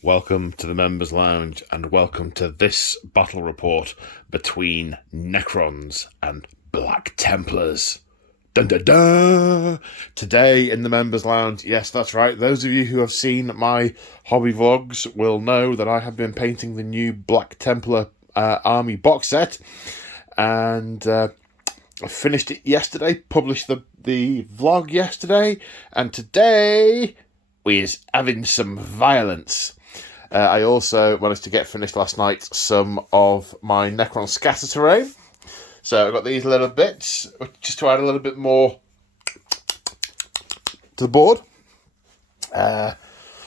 Welcome to the Members Lounge and welcome to this battle report between Necrons and Black Templars. Dun dun dun! Today in the Members Lounge, yes, that's right, those of you who have seen my hobby vlogs will know that I have been painting the new Black Templar army box set, and I finished it yesterday, published the vlog yesterday, and today we is having some violence. I also managed to get finished last night some of my Necron scatter terrain. So I've got these little bits, just to add a little bit more to the board.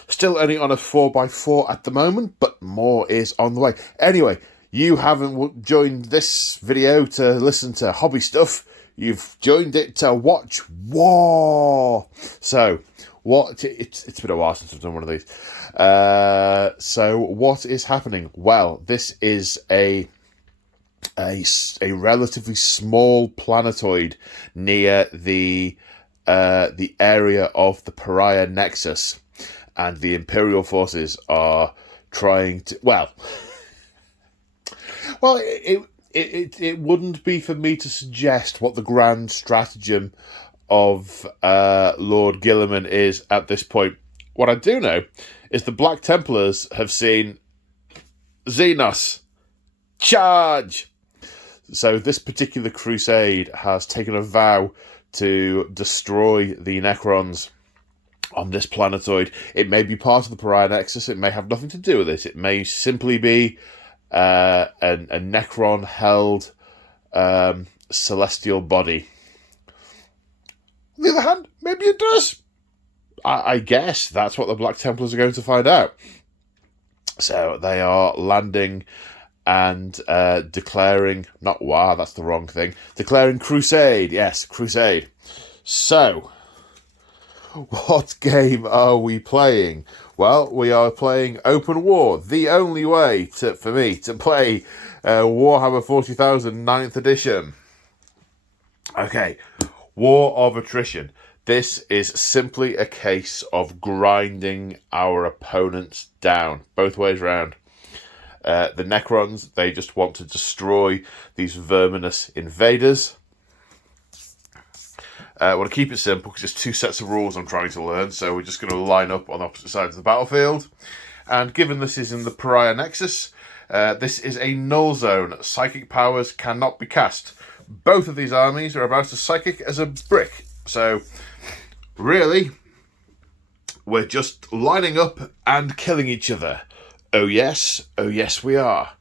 Still only on a 4x4 at the moment, but more is on the way. Anyway, you haven't joined this video to listen to hobby stuff. You've joined it to watch war. So, it's been a while since I've done one of these. So what is happening? Well, this is a relatively small planetoid near the area of the Pariah Nexus, and the Imperial forces are trying to. Well, it wouldn't be for me to suggest what the grand stratagem of Lord Gilliman is at this point. What I do know is the Black Templars have seen Xenos charge. So this particular crusade has taken a vow to destroy the Necrons on this planetoid. It may be part of the Pariah Nexus. It may have nothing to do with it. It may simply be a Necron-held celestial body. On the other hand, maybe it does. I guess that's what the Black Templars are going to find out. So they are landing and declaring, not war, that's the wrong thing, declaring Crusade. Yes, Crusade. So, what game are we playing? Well, we are playing Open War, the only way for me to play Warhammer 40,000 9th edition. Okay, War of Attrition. This is simply a case of grinding our opponents down, both ways round. The Necrons, they just want to destroy these verminous invaders. I want to keep it simple because there's two sets of rules I'm trying to learn, so we're just going to line up on opposite sides of the battlefield. And given this is in the Pariah Nexus, this is a null zone. Psychic powers cannot be cast. Both of these armies are about as psychic as a brick. So, really, we're just lining up and killing each other. Oh yes we are.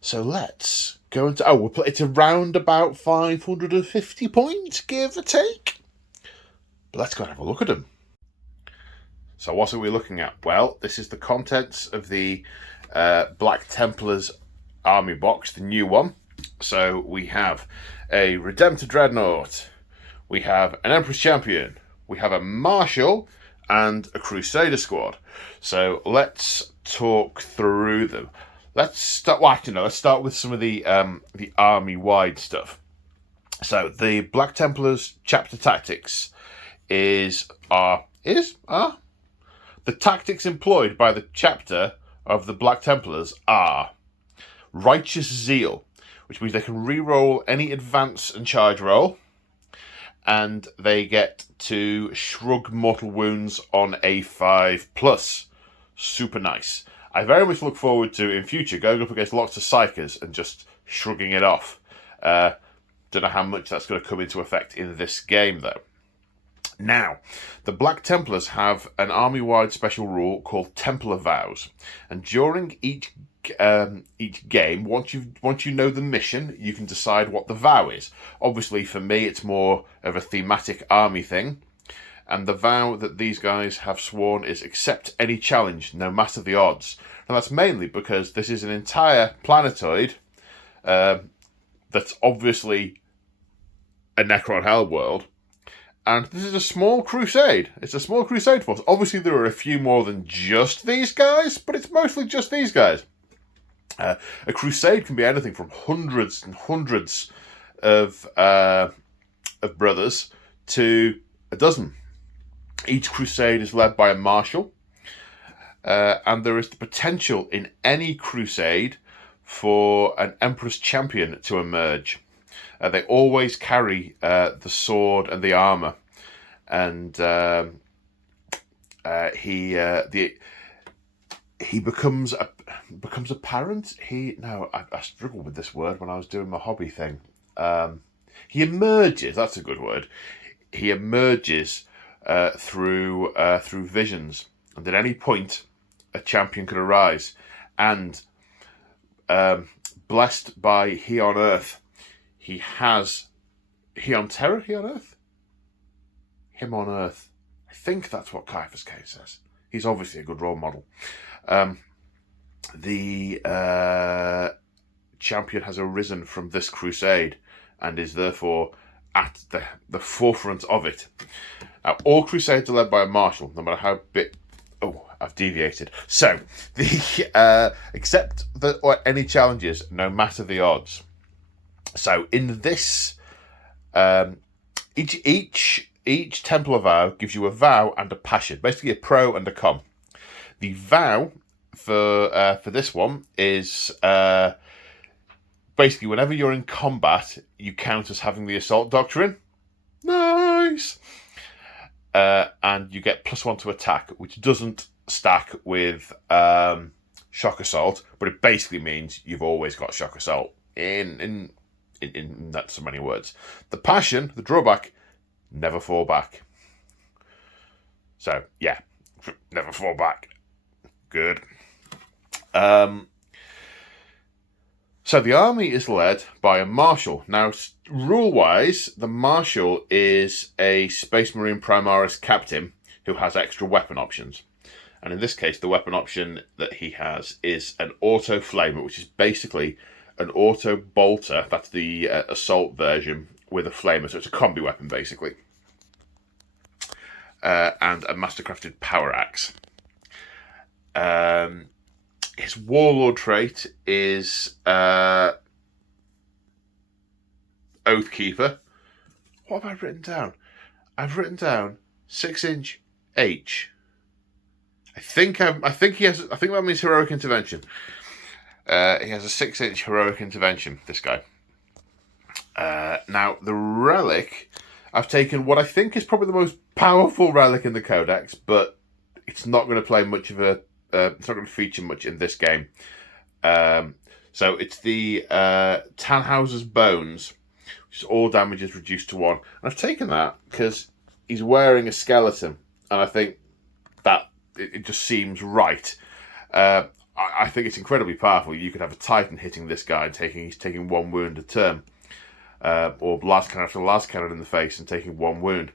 So let's go into... it's around about 550 points, give or take. But let's go and have a look at them. So what are we looking at? Well, this is the contents of the Black Templars army box, the new one. So we have a Redemptor Dreadnought. We have an Emperor's Champion. We have a Marshal and a Crusader squad. So let's talk through them. Let's start with some of the army-wide stuff. So the Black Templars chapter tactics the tactics employed by the chapter of the Black Templars are Righteous Zeal, which means they can re-roll any advance and charge roll, and they get to shrug mortal wounds on a 5+. Super nice. I very much look forward to, in future, going up against lots of Psychers and just shrugging it off. Don't know how much that's going to come into effect in this game, though. Now, the Black Templars have an army-wide special rule called Templar Vows, and during each game, once you know the mission, you can decide what the vow is. Obviously, for me, it's more of a thematic army thing, and the vow that these guys have sworn is accept any challenge, no matter the odds. And that's mainly because this is an entire planetoid that's obviously a Necron hell world, and this is a small crusade. It's a small crusade force. Obviously, there are a few more than just these guys, but it's mostly just these guys. A crusade can be anything from hundreds and hundreds of brothers to a dozen. Each crusade is led by a marshal, and there is the potential in any Crusade for an Emperor's Champion to emerge. They always carry the sword and the armor, and he becomes apparent. I struggled with this word when I was doing my hobby thing. He emerges. That's a good word. He emerges through visions, and at any point, a champion could arise. And blessed by He on Earth, he has He on Terror, He on Earth, Him on Earth. I think that's what Caiaphas K says. He's obviously a good role model. The champion has arisen from this crusade and is therefore at the forefront of it. Now, all crusades are led by a marshal, no matter how big. Oh, I've deviated. So, except any challenges, no matter the odds. So, in this, each Templar vow gives you a vow and a passion, basically a pro and a con. The vow for this one is basically whenever you're in combat, you count as having the assault doctrine. Nice. And you get +1 to attack, which doesn't stack with shock assault, but it basically means you've always got shock assault in not so many words. The passion, the drawback, never fall back. So yeah, never fall back. Good. So the army is led by a marshal. Now, rule-wise, the marshal is a Space Marine Primaris captain who has extra weapon options. And in this case, the weapon option that he has is an auto flamer, which is basically an auto bolter. That's the assault version with a flamer. So it's a combi weapon, basically. And a mastercrafted power axe. His warlord trait is Oathkeeper. What have I written down? I've written down 6-inch H. I think that means heroic intervention. He has a 6-inch heroic intervention. This guy. Now the relic, I've taken what I think is probably the most powerful relic in the Codex, but it's not going to play much of a. It's not going to feature much in this game. So it's the Tannhauser's Bones, which is all damage is reduced to 1. And I've taken that because he's wearing a skeleton, and I think that it just seems right. I think it's incredibly powerful. You could have a Titan hitting this guy, and he's taking 1 wound a turn, or last cannon after last cannon in the face and taking 1 wound.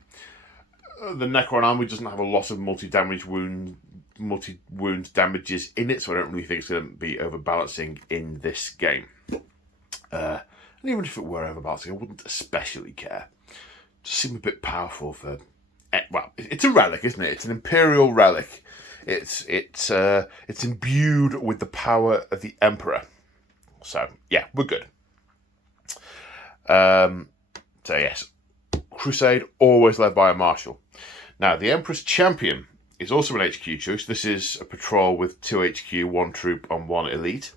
The Necron army doesn't have a lot of multi-wound damages in it, so I don't really think it's going to be overbalancing in this game. And even if it were overbalancing, I wouldn't especially care. It just seems a bit powerful for. Well, it's a relic, isn't it? It's an Imperial relic. It's imbued with the power of the Emperor. So yeah, we're good. So yes, Crusade always led by a marshal. Now the Emperor's Champion is also an HQ choice. This is a patrol with 2 HQ, 1 troop on 1 elite.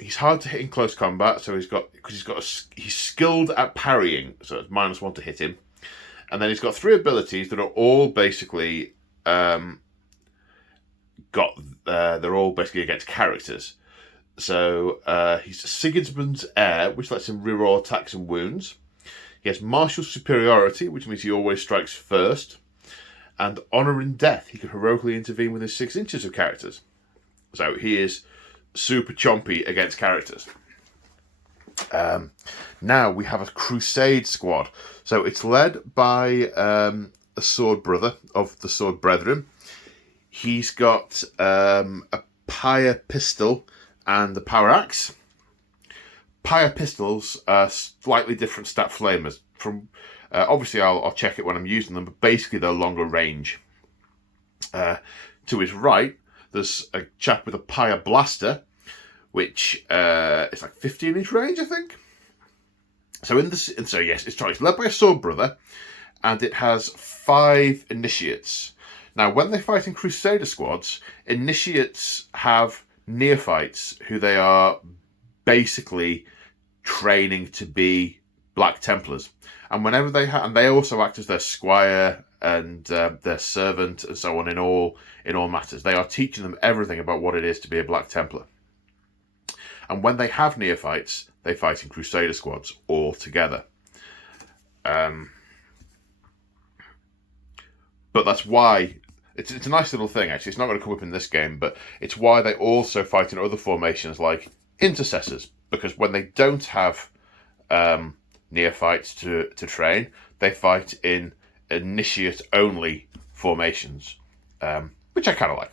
He's hard to hit in close combat, so he's skilled at parrying, so it's -1 to hit him. And then he's got 3 abilities that are all basically they're all basically against characters. So he's Sigismund's Heir, which lets him reroll attacks and wounds. He has martial superiority, which means he always strikes first. And Honour in Death. He can heroically intervene within 6 inches of characters. So he is super chompy against characters. Now we have a Crusade squad. So it's led by a Sword Brother of the Sword Brethren. He's got a Pyre Pistol and the Power Axe. Pyre Pistols are slightly different stat flamers. Obviously, I'll check it when I'm using them, but basically they're longer range. To his right, there's a chap with a Pyre Blaster, which is like 15-inch range, I think. So yes, it's led by a Sword Brother, and it has 5 initiates. Now, when they fight in Crusader squads, initiates have neophytes who they are basically training to be Black Templars. And whenever they and they also act as their squire and their servant and so on in all matters. They are teaching them everything about what it is to be a Black Templar. And when they have neophytes, they fight in Crusader squads all together. But that's why it's a nice little thing, actually. It's not going to come up in this game, but it's why they also fight in other formations like intercessors, because when they don't have neophytes to train, they fight in initiate-only formations, which I kind of like.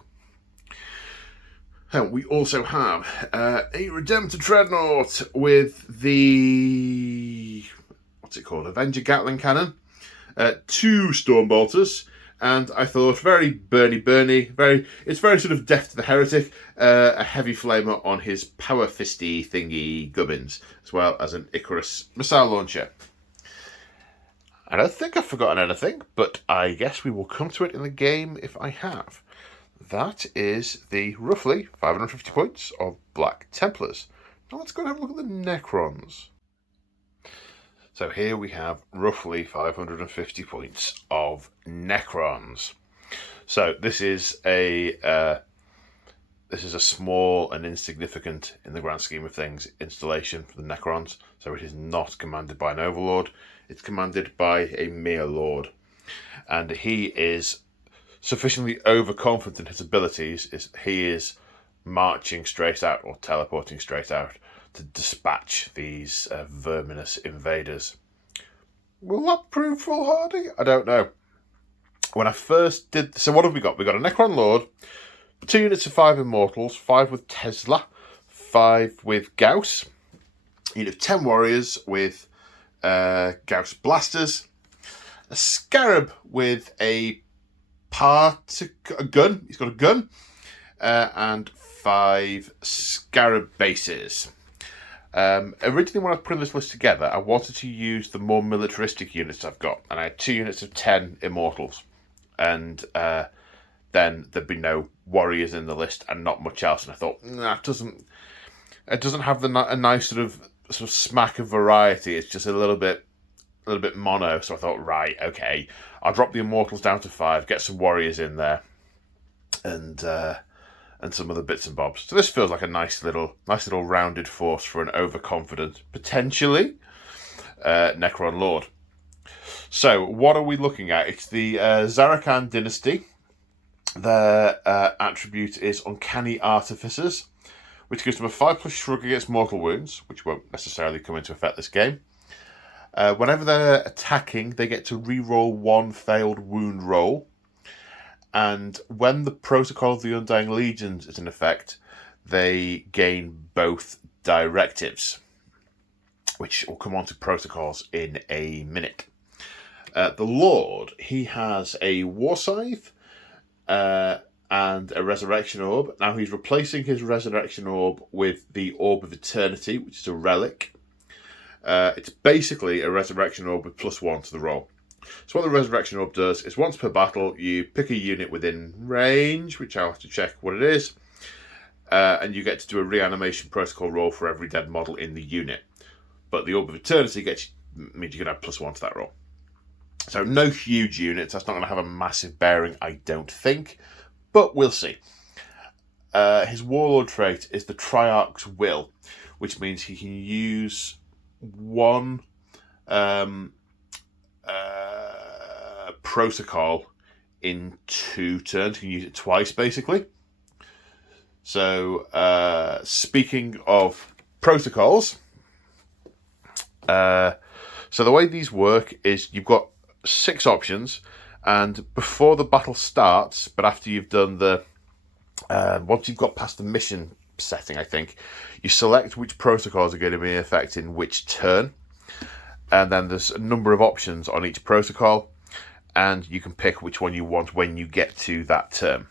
We also have a Redemptor Dreadnought with the... what's it called? Avenger Gatling Cannon. 2 Stormbolters. And I thought very Bernie, it's very sort of Death to the Heretic, a heavy flamer on his power fisty thingy gubbins, as well as an Icarus missile launcher. I don't think I've forgotten anything, but I guess we will come to it in the game if I have. That is the roughly 550 points of Black Templars. Now let's go and have a look at the Necrons. So here we have roughly 550 points of Necrons. So this is a small and insignificant, in the grand scheme of things, installation for the Necrons. So it is not commanded by an overlord. It's commanded by a mere lord, and he is sufficiently overconfident in his abilities. He is marching straight out or teleporting straight out to dispatch these verminous invaders. Will that prove foolhardy? I don't know. When I first did... So what have we got? We've got a Necron Lord, 2 units of 5 Immortals, 5 with Tesla, 5 with Gauss, a unit of 10 Warriors with Gauss Blasters, a Scarab with a gun. He's got a gun, and 5 Scarab bases. Originally, when I was putting this list together, I wanted to use the more militaristic units I've got, and I had 2 units of 10 Immortals, and then there'd be no warriors in the list and not much else. And I thought, nah, it doesn't have a nice sort of smack of variety. It's just a little bit mono. So I thought, right, okay, I'll drop the Immortals down to 5, get some warriors in there, and some other bits and bobs. So this feels like a nice little rounded force for an overconfident, potentially, Necron Lord. So what are we looking at? It's the Zarakan dynasty. Their attribute is Uncanny Artificers, which gives them a 5+ shrug against mortal wounds, which won't necessarily come into effect this game. Whenever they're attacking, they get to reroll 1 failed wound roll. And when the Protocol of the Undying Legions is in effect, they gain both directives, which will come on to protocols in a minute. The Lord, he has a War Scythe and a Resurrection Orb. Now he's replacing his Resurrection Orb with the Orb of Eternity, which is a relic. It's basically a Resurrection Orb with +1 to the roll. So what the Resurrection Orb does is once per battle, you pick a unit within range, which I'll have to check what it is, and you get to do a reanimation protocol roll for every dead model in the unit. But the Orb of Eternity means you can have +1 to that roll. So no huge units. That's not going to have a massive bearing, I don't think, but we'll see. His Warlord trait is the Triarch's Will, which means he can use 1 protocol in 2 turns. You can use it twice, basically. So, speaking of protocols, so the way these work is you've got 6 options, and before the battle starts, but after you've done the once you've got past the mission setting, I think, you select which protocols are going to be in effect in which turn, and then there's a number of options on each protocol, and you can pick which one you want when you get to that turn.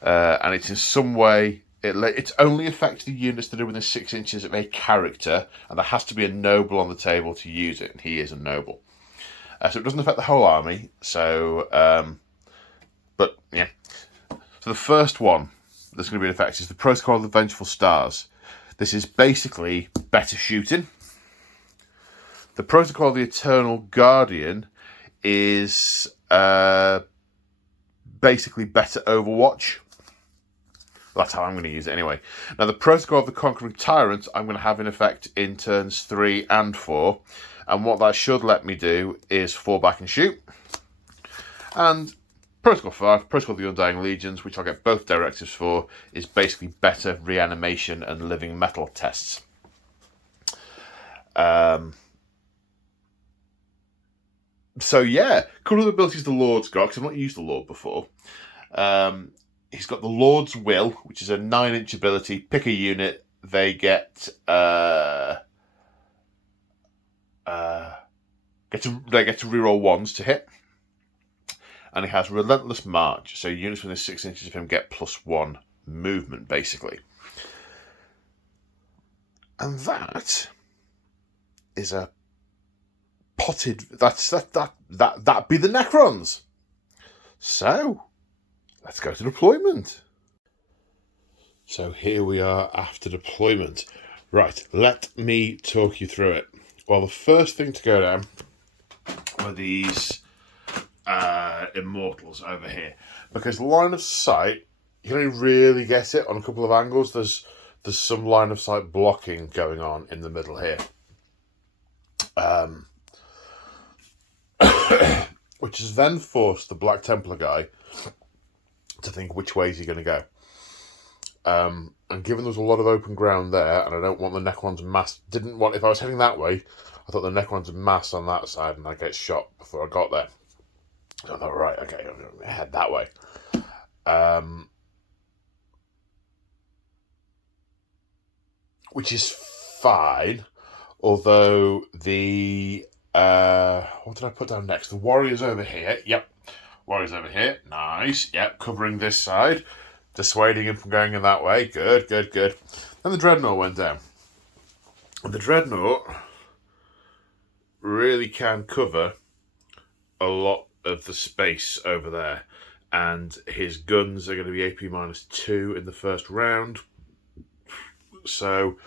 And it's in some way, it only affects the units that are within 6 inches of a character, and there has to be a noble on the table to use it, and he is a noble. So it doesn't affect the whole army, so But, yeah. So the first one that's going to be in effect is the Protocol of the Vengeful Stars. This is basically better shooting. The Protocol of the Eternal Guardian is basically better Overwatch. That's how I'm going to use it anyway. Now, the Protocol of the Conquering Tyrant I'm going to have in effect in turns 3 and 4. And what that should let me do is fall back and shoot. And Protocol 5, Protocol of the Undying Legions, which I'll get both directives for, is basically better reanimation and living metal tests. So yeah, a couple of abilities the Lord's got, because I've not used the Lord before. He's got the Lord's Will, which is a 9-inch ability. Pick a unit, they get to reroll 1s to hit. And he has Relentless March, so units within 6 inches of him get +1 movement, basically. And that is a potted. That'd be the Necrons. So let's go to deployment. So here we are after deployment. Right, let me talk you through it. Well, the first thing to go down were these Immortals over here, because line of sight, you can only really get it on a couple of angles. There's some line of sight blocking going on in the middle here, which has then forced the Black Templar guy to think which way is he going to go. And given there's a lot of open ground there, and I don't want the Necrons mass. If I was heading that way, I thought the Necrons mass on that side, and I'd get shot before I got there. So I thought, right, okay, I'm going to head that way. Which is fine, although the what did I put down next? The Warriors over here. Yep, Warriors over here. Nice. Yep, covering this side, dissuading him from going in that way. Good. Then the Dreadnought went down. And the Dreadnought really can cover a lot of the space over there, and his guns are going to be AP -2 in the first round, so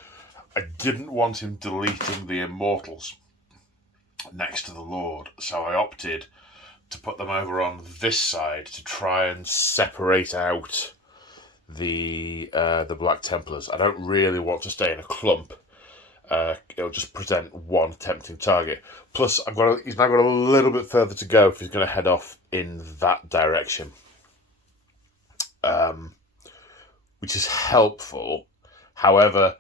I didn't want him deleting the Immortals next to the Lord, so I opted to put them over on this side to try and separate out the Black Templars. I don't really want to stay in a clump. It'll just present one tempting target. Plus, he's now got a little bit further to go if he's going to head off in that direction, which is helpful. However,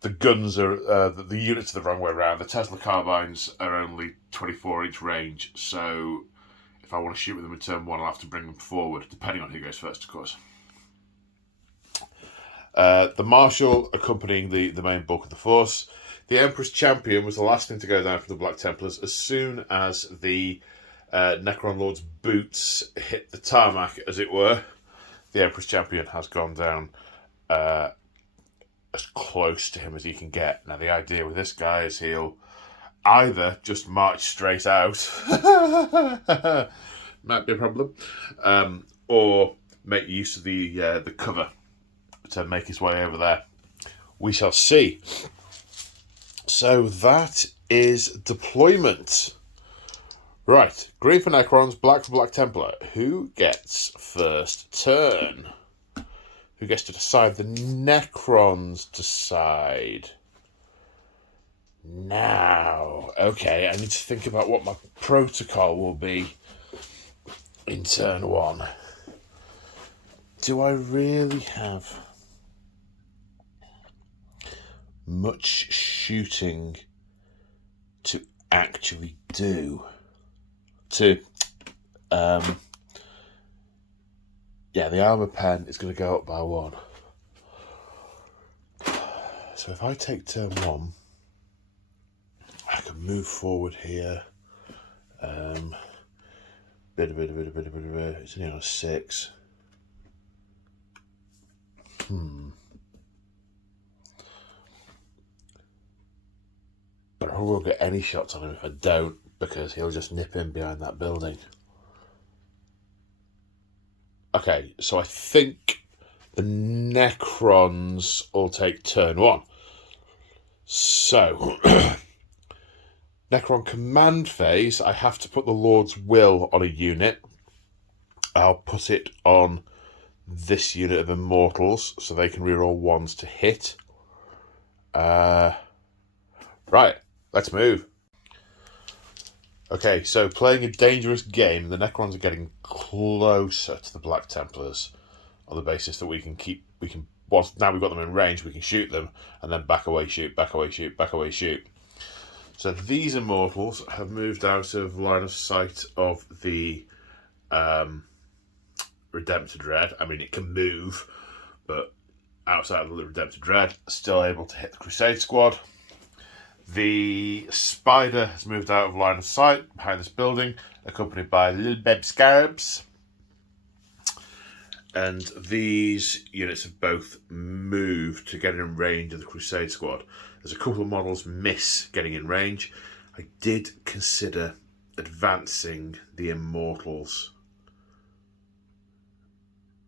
the guns are the units are the wrong way around. The Tesla carbines are only 24-inch range, so if I want to shoot with them in turn 1, I'll have to bring them forward, depending on who goes first, of course. The Marshal accompanying the main bulk of the force. The Emperor's Champion was the last thing to go down for the Black Templars. As soon as the Necron Lord's boots hit the tarmac, as it were, the Emperor's Champion has gone down as close to him as he can get. Now, the idea with this guy is he'll either just march straight out, might be a problem, or make use of the cover to make his way over there. We shall see. So that is deployment. Right, green for Necrons, black for Black Templar. Who gets first turn? Who gets to decide? The Necrons decide. Now, okay, I need to think about what my protocol will be in turn 1. Do I really have much shooting to actually do? The armor pen is going to go up by 1. So if I take turn 1, I can move forward here. It's only on a 6. But I won't get any shots on him if I don't, because he'll just nip in behind that building. Okay, so I think the Necrons will take turn 1. So, Necron command phase, I have to put the Lord's Will on a unit. I'll put it on this unit of Immortals so they can reroll 1s to hit. Right, let's move. Okay, so playing a dangerous game, the Necrons are getting closer to the Black Templars on the basis that once now we've got them in range, we can shoot them and then back away, shoot, back away, shoot, back away, shoot. So these Immortals have moved out of line of sight of the Redemptor Dread. I mean, it can move, but outside of the Redemptor Dread, still able to hit the Crusade squad. The Spider has moved out of line of sight behind this building, accompanied by Little Beb Scarabs. And these units have both moved to get in range of the Crusade squad. There's a couple of models miss getting in range. I did consider advancing the Immortals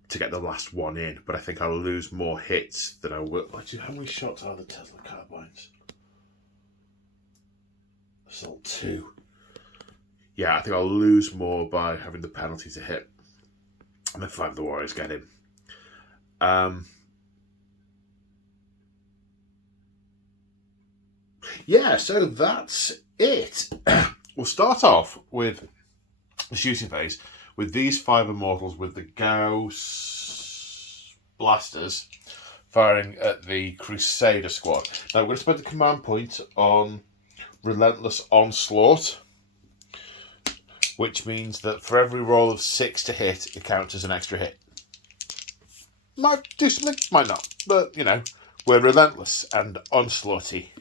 to get the last one in, but I think I'll lose more hits than I will. Actually, how many shots are the Tesla carbines? Assault 2. Yeah, I think I'll lose more by having the penalty to hit. And then 5 of the Warriors get in. Yeah, so that's it. We'll start off with the shooting phase with these 5 Immortals with the Gauss blasters firing at the Crusader squad. Now we're going to spend the command point on Relentless Onslaught, which means that for every roll of 6 to hit, it counts as an extra hit. Might do something, might not, but you know, we're relentless and onslaughty.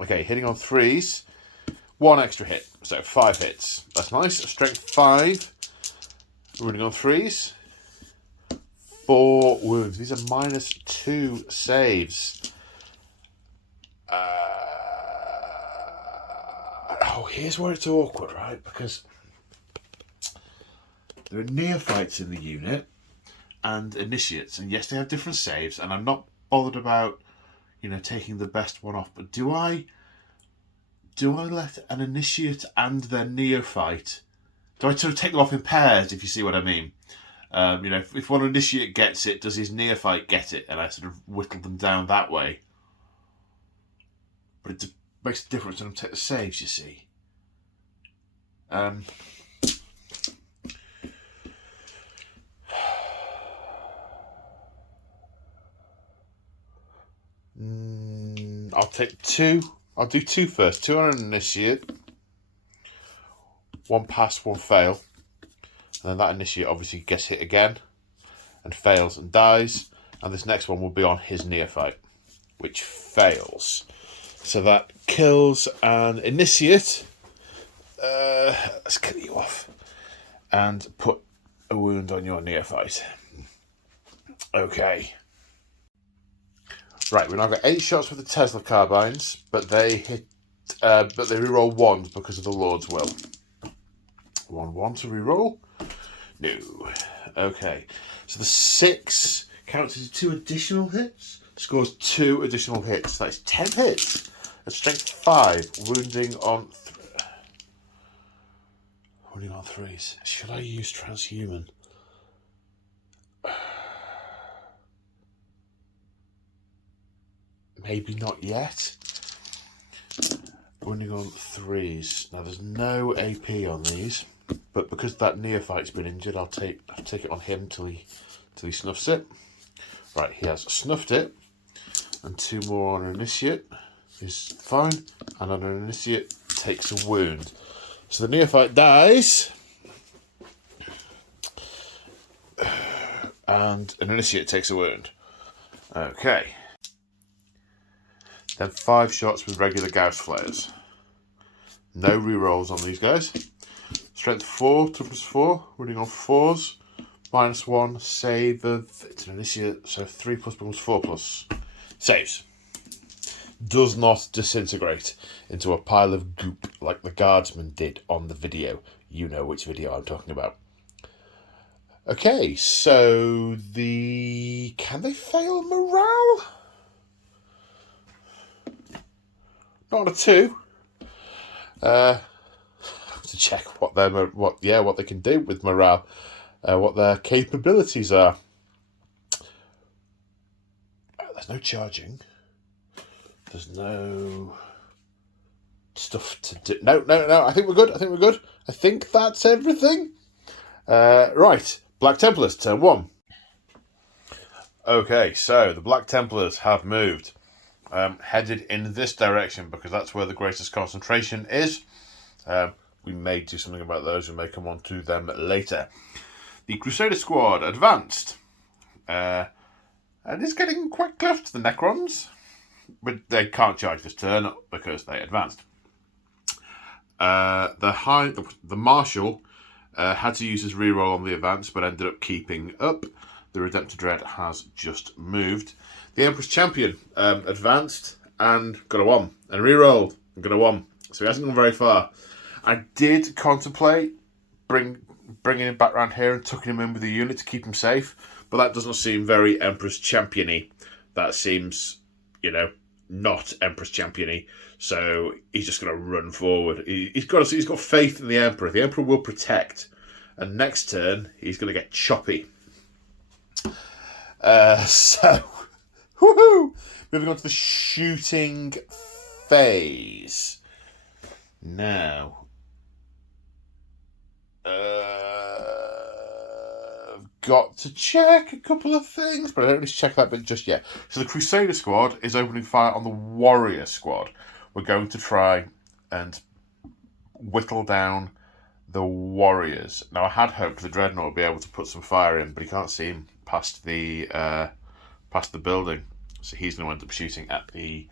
Okay, hitting on 3s, 1 extra hit, so 5 hits. That's nice. Strength 5, running on 3s, 4 wounds. These are -2 saves. Here's where it's awkward, right? Because there are neophytes in the unit and initiates, and yes, they have different saves, and I'm not bothered about, you know, taking the best one off. But do I let an initiate and their neophyte? Do I sort of take them off in pairs, if you see what I mean? You know, if one initiate gets it, does his neophyte get it? And I sort of whittle them down that way. But it makes a difference when I take the saves, you see. I'll take 2. I'll do 2 first. 2 on an initiate. 1 pass, 1 fail. And then that initiate obviously gets hit again and fails and dies. And this next one will be on his neophyte, which fails. So that kills an initiate. Let's kill you off and put a wound on your neophyte. Okay. Right, we've now got 8 shots with the Tesla carbines, but they hit. But they reroll 1s because of the Lord's Will. 1 to reroll. No. Okay. So the 6 counts as 2 additional hits. Scores 2 additional hits. That's 10 hits. At strength 5, wounding on 3s. Should I use transhuman? Maybe not yet. Wounding on 3s. Now there's no AP on these, but because that neophyte's been injured, I'll take it on him till he snuffs it. Right, he has snuffed it, and 2 more on an initiate is fine, and on an initiate takes a wound. So the neophyte dies, and an initiate takes a wound. Okay. Then 5 shots with regular Gauss flares. No rerolls on these guys. Strength 4, toughness 4, running on 4s. -1, save of, it's an initiate, so 3 plus becomes 4 plus. Saves. Does not disintegrate into a pile of goop like the guardsman did on the video. You know which video I'm talking about. Okay, so can they fail morale? Not on a 2. To check what they can do with morale, what their capabilities are. There's no charging. There's no stuff to do. No. I think we're good. I think that's everything. Right. Black Templars, turn 1. Okay, so the Black Templars have moved. Headed in this direction because that's where the greatest concentration is. We may do something about those. We may come on to them later. The Crusader squad advanced. And it's getting quite close to the Necrons. But they can't charge this turn because they advanced. The Marshal had to use his reroll on the advance, but ended up keeping up. The Redemptor Dread has just moved. The Emperor's Champion advanced and got a 1, and rerolled and got a 1. So he hasn't gone very far. I did contemplate bringing him back around here and tucking him in with the unit to keep him safe, but that doesn't seem very Emperor's Champion-y. That seems, not Emperor's Champion-y. So he's just going to run forward. He's got faith in the Emperor. The Emperor will protect. And next turn, he's going to get choppy. So, woohoo! Moving on to the shooting phase. Now, I've got to check a couple of things, but I don't need to check that bit just yet. So the Crusader squad is opening fire on the Warrior squad. We're going to try and whittle down the Warriors. Now, I had hoped the Dreadnought would be able to put some fire in, but he can't see him past the building. So he's going to end up shooting at the...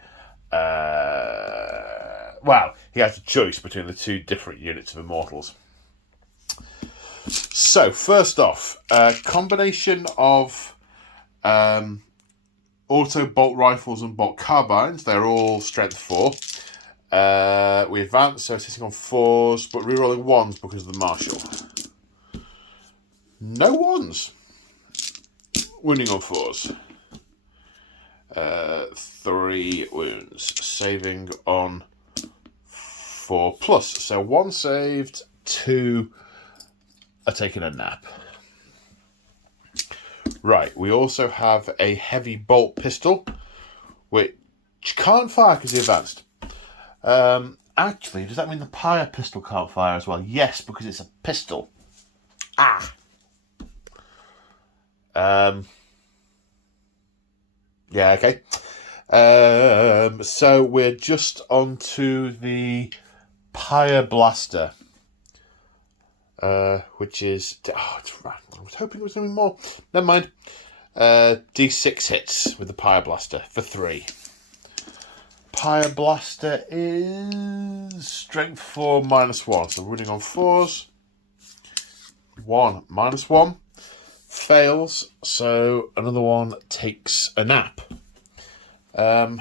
he has a choice between the 2 different units of Immortals. So, first off, combination of auto bolt rifles and bolt carbines. They're all strength 4. We advance, so it's hitting on 4s, but rerolling 1s because of the Marshal. No 1s. Wounding on 4s. 3 wounds. Saving on 4+. So 1 saved, 2 are taking a nap. Right, we also have a heavy bolt pistol, which can't fire because he advanced. Actually, does that mean the Pariah pistol can't fire as well? Yes, because it's a pistol. Yeah, okay. So we're just onto the Pariah Blaster. Which is... it's right. I was hoping it was going to be more. Never mind. D6 hits with the Pariah Blaster for 3. Pariah Blaster is strength 4 -1. So running on 4s. 1 -1. Fails. So another one takes a nap. Okay.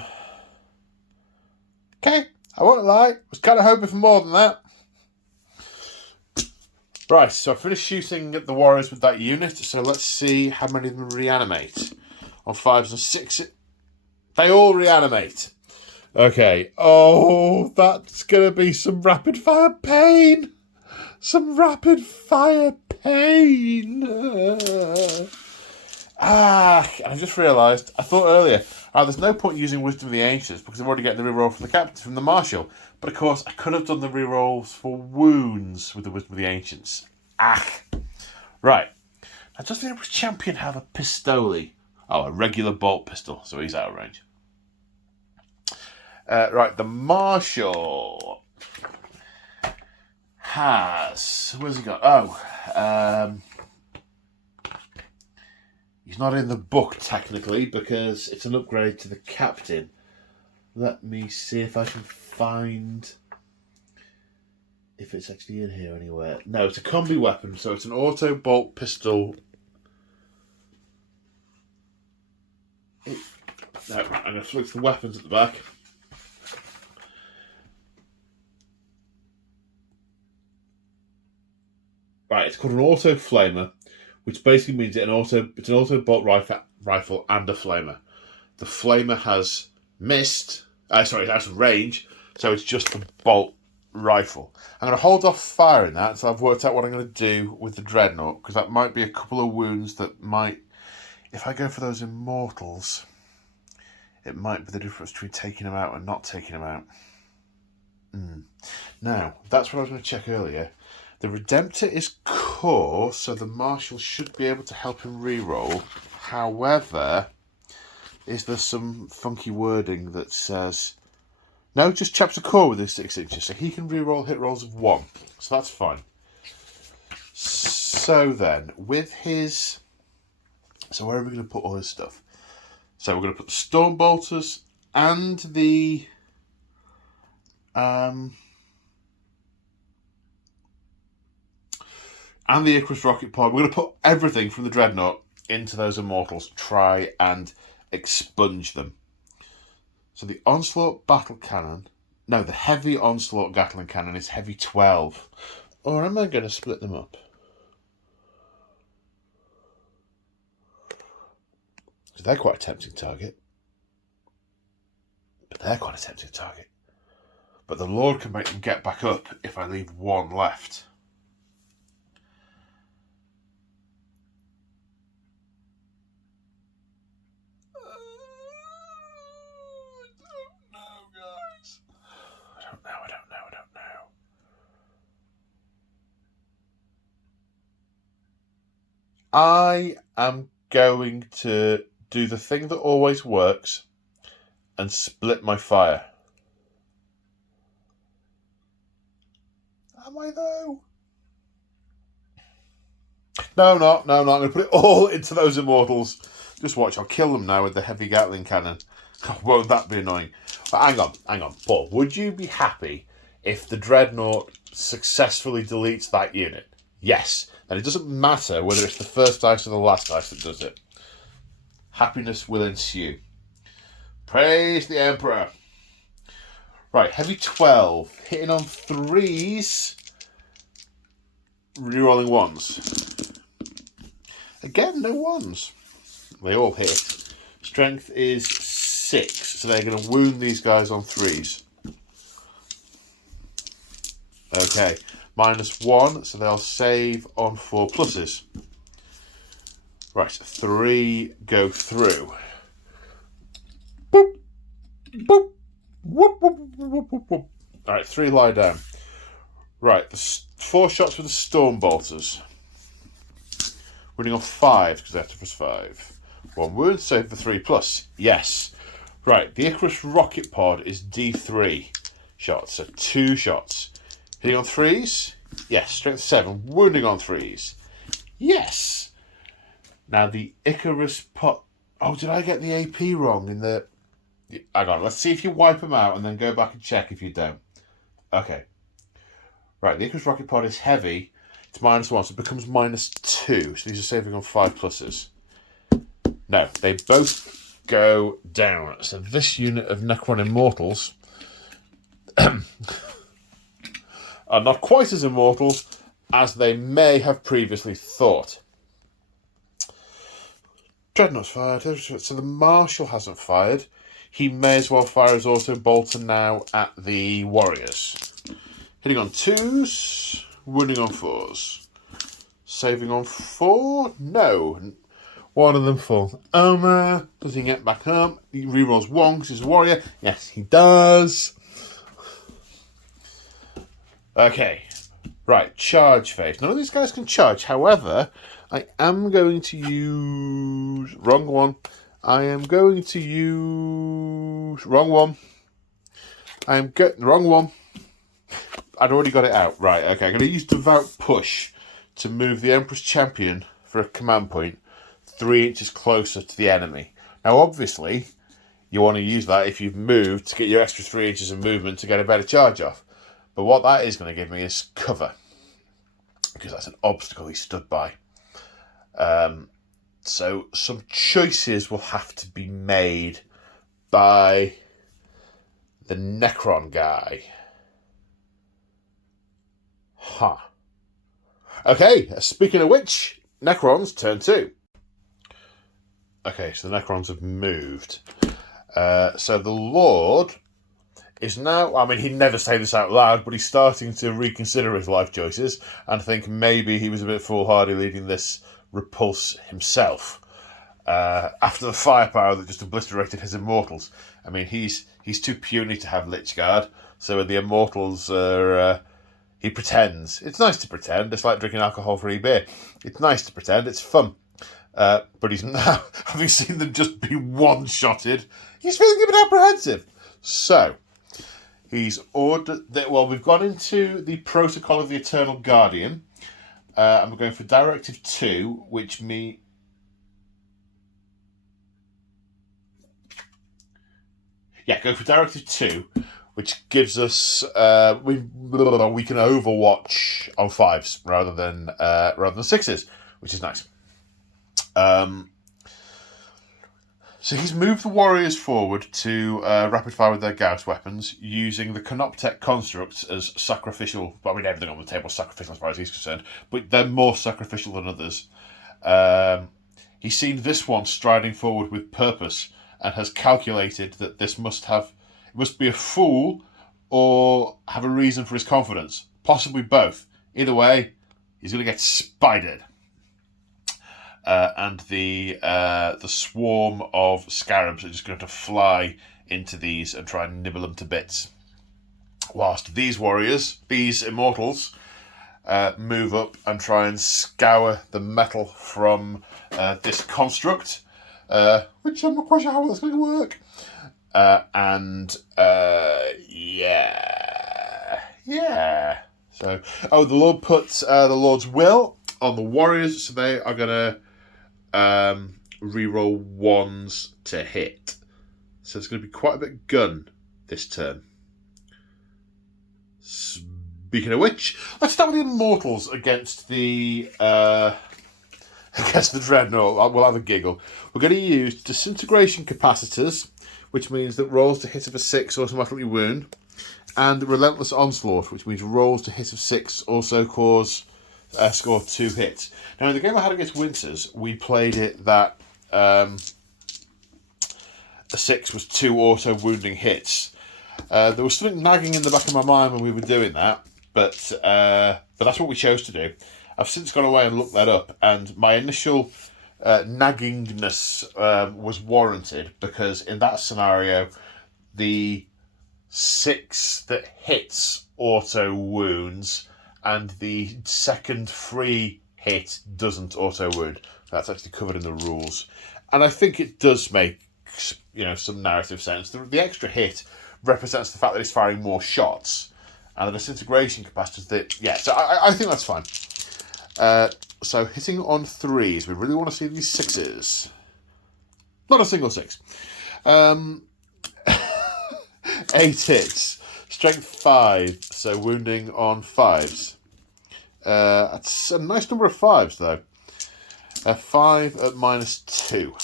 I won't lie. I was kind of hoping for more than that. Right, so I finished shooting at the Warriors with that unit, so let's see how many of them reanimate. On 5s and 6s, they all reanimate. Okay, that's going to be some rapid fire pain. Some rapid fire pain. I just realised, I thought earlier, there's no point using Wisdom of the Ancients because I'm already getting the reroll from the captain, from the Marshal. But of course, I could have done the rerolls for wounds with the Wisdom of the Ancients. Right. Now, does the Emperor's Champion have a pistoli? A regular bolt pistol, so he's out of range. Right, the Marshal has... Where's he got? He's not in the book, technically, because it's an upgrade to the captain. Let me see if I can find... if it's actually in here anywhere. No, it's a combi weapon, so it's an auto bolt pistol. No, I'm going to flick the weapons at the back. Right, it's called an auto flamer, which basically means it's an auto bolt rifle and a flamer. The flamer has it has range, so it's just the bolt rifle. I'm going to hold off firing that until I've worked out what I'm going to do with the Dreadnought, because that might be a couple of wounds that might, if I go for those immortals, it might be the difference between taking them out and not taking them out. Now, that's what I was going to check earlier. The Redemptor is core, so the Marshal should be able to help him reroll. However, is there some funky wording that says, no, just chapter core with his 6 inches, so he can reroll hit rolls of 1. So that's fine. So then, with his... So where are we going to put all his stuff? So we're going to put the Stormbolters and the... and the Icarus rocket pod. We're going to put everything from the Dreadnought into those Immortals. Try and expunge them. So the Onslaught Battle Cannon... No, the Heavy Onslaught Gatling Cannon is heavy 12. Or am I going to split them up? Because they're quite a tempting target. But the Lord can make them get back up if I leave one left. I don't know. I am going to do the thing that always works and split my fire. Am I though? No, I'm not. I'm going to put it all into those Immortals. Just watch, I'll kill them now with the Heavy Gatling Cannon. Oh, won't that be annoying? But hang on. Paul, would you be happy if the Dreadnought successfully deletes that unit? Yes. And it doesn't matter whether it's the first dice or the last dice that does it. Happiness will ensue. Praise the Emperor. Right, heavy 12. Hitting on 3s. Rerolling 1s. Again, no 1s. They all hit. Strength is 6. So they're going to wound these guys on 3s. Okay. -1, so they'll save on 4 pluses. Right, 3 go through. Boop, boop, whoop, whoop, whoop, whoop, whoop. Alright, 3 lie down. Right, 4 shots with the Stormbolters. Running on 5 because they have to press 5. 1 wound, save for 3 plus. Yes. Right, the Icarus rocket pod is D3 shots, so 2 shots. Hitting on 3s? Yes. Strength 7. Wounding on 3s? Yes. Now the Icarus pot... Oh, did I get the AP wrong in the... Hang on, let's see if you wipe them out and then go back and check if you don't. Okay. Right, the Icarus rocket pod is heavy. It's -1, so it becomes -2. So these are saving on 5 pluses. No, they both go down. So this unit of Necron Immortals... are not quite as immortal as they may have previously thought. Dreadnought's fired, so the Marshal hasn't fired. He may as well fire his auto bolter now at the Warriors. Hitting on 2s, wounding on 4s. Saving on 4? No. One of them full. Does he get back up? He rerolls 1 because he's a warrior. Yes, he does. Okay, right, charge phase. None of these guys can charge. However, I am going to use... Wrong one. Wrong one. Wrong one. I'd already got it out. Right, okay. I'm going to use Devout Push to move the Emperor's Champion for a command point 3 inches closer to the enemy. Now, obviously, you want to use that if you've moved to get your extra 3 inches of movement to get a better charge off. But what that is going to give me is cover, because that's an obstacle he stood by. So some choices will have to be made by the Necron guy. Okay, speaking of which, Necrons, turn 2. Okay, so the Necrons have moved. So the Lord is now... I mean, he'd never say this out loud, but he's starting to reconsider his life choices and think maybe he was a bit foolhardy leading this repulse himself. After the firepower that just obliterated his immortals. I mean, he's too puny to have Lich Guard, so the immortals are... he pretends. It's nice to pretend. It's like drinking alcohol-free beer. It's nice to pretend. It's fun. But he's now, having seen them just be one-shotted, he's feeling a bit apprehensive. So, he's ordered that... Well, we've gone into the protocol of the Eternal Guardian, and we're going for Directive 2, which means... Yeah, go for Directive 2, which gives us... we can overwatch on 5s rather than 6s, which is nice. So he's moved the warriors forward to rapid fire with their Gauss weapons, using the Canoptech constructs as sacrificial. I mean, everything on the table is sacrificial as far as he's concerned, but they're more sacrificial than others. He's seen this one striding forward with purpose and has calculated that this must be a fool or have a reason for his confidence. Possibly both. Either way, he's going to get spidered. And the swarm of scarabs are just going to fly into these and try and nibble them to bits. Whilst these warriors, these immortals, move up and try and scour the metal from this construct, which I'm not quite sure how that's going to work. Yeah. So, the Lord puts the Lord's will on the warriors, so they are going to reroll 1s to hit. So it's going to be quite a bit of gun this turn. Speaking of which, let's start with the Immortals against the Dreadnought. We'll have a giggle. We're going to use disintegration capacitors, which means that rolls to hit of a 6 automatically wound, and relentless onslaught, which means rolls to hit of 6 also score 2 hits. Now, in the game I had against Wincers, we played it that a 6 was 2 auto wounding hits. There was something nagging in the back of my mind when we were doing that, but that's what we chose to do. I've since gone away and looked that up, and my initial naggingness was warranted, because in that scenario, the 6 that hits auto wounds, and the second free hit doesn't auto wound. That's actually covered in the rules, and I think it does make some narrative sense. The extra hit represents the fact that it's firing more shots, and the disintegration capacitors. So I think that's fine. So hitting on 3s, we really want to see these 6s. Not a single 6. 8 hits. Strength 5, so wounding on 5s. That's a nice number of 5s, though. 5 at -2.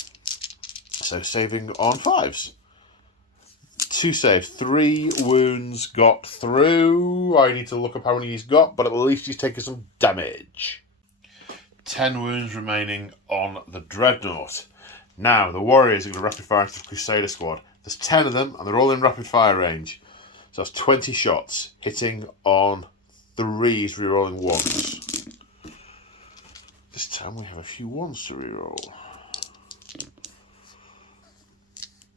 So saving on 5s. 2 saves. 3 wounds got through. I need to look up how many he's got, but at least he's taken some damage. 10 wounds remaining on the Dreadnought. Now, the Warriors are going to rapid fire into the Crusader squad. There's 10 of them, and they're all in rapid fire range. So that's 20 shots, hitting on 3s, rerolling 1s. This time we have a few 1s to reroll.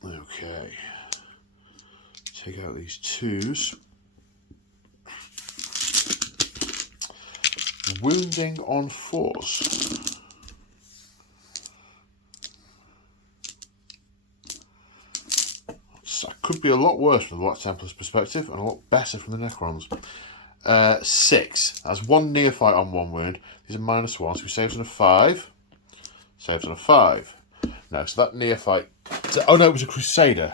Okay. Take out these 2s. Wounding on 4s. That could be a lot worse from the Black Templars' perspective, and a lot better from the Necrons. 6. That's 1 neophyte on 1 wound. These are -1, so he saves on a 5. Saves on a 5. No, so that neophyte... Oh no, it was a Crusader.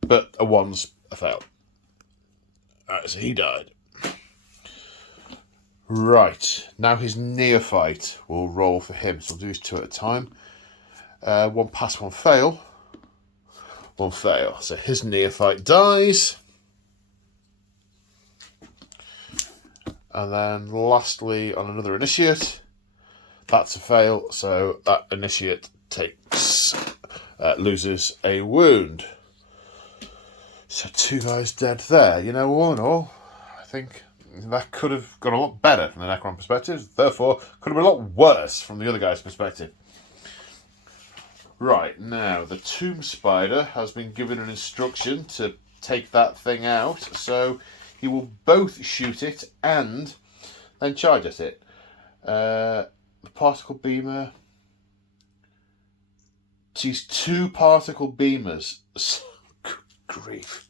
But a 1's a fail. Alright, so he died. Right, now his neophyte will roll for him. So we'll do these 2 at a time. 1 pass, 1 fail. 1 fail. So his neophyte dies. And then lastly, on another initiate, That's a fail, so that initiate loses a wound. So 2 guys dead there. You know, all in all, I think that could have gone a lot better from the Necron perspective. Therefore, could have been a lot worse from the other guy's perspective. Right, now, the Tomb Spider has been given an instruction to take that thing out, so he will both shoot it and then charge at it. The particle beamer. So he's 2 particle beamers. Good grief.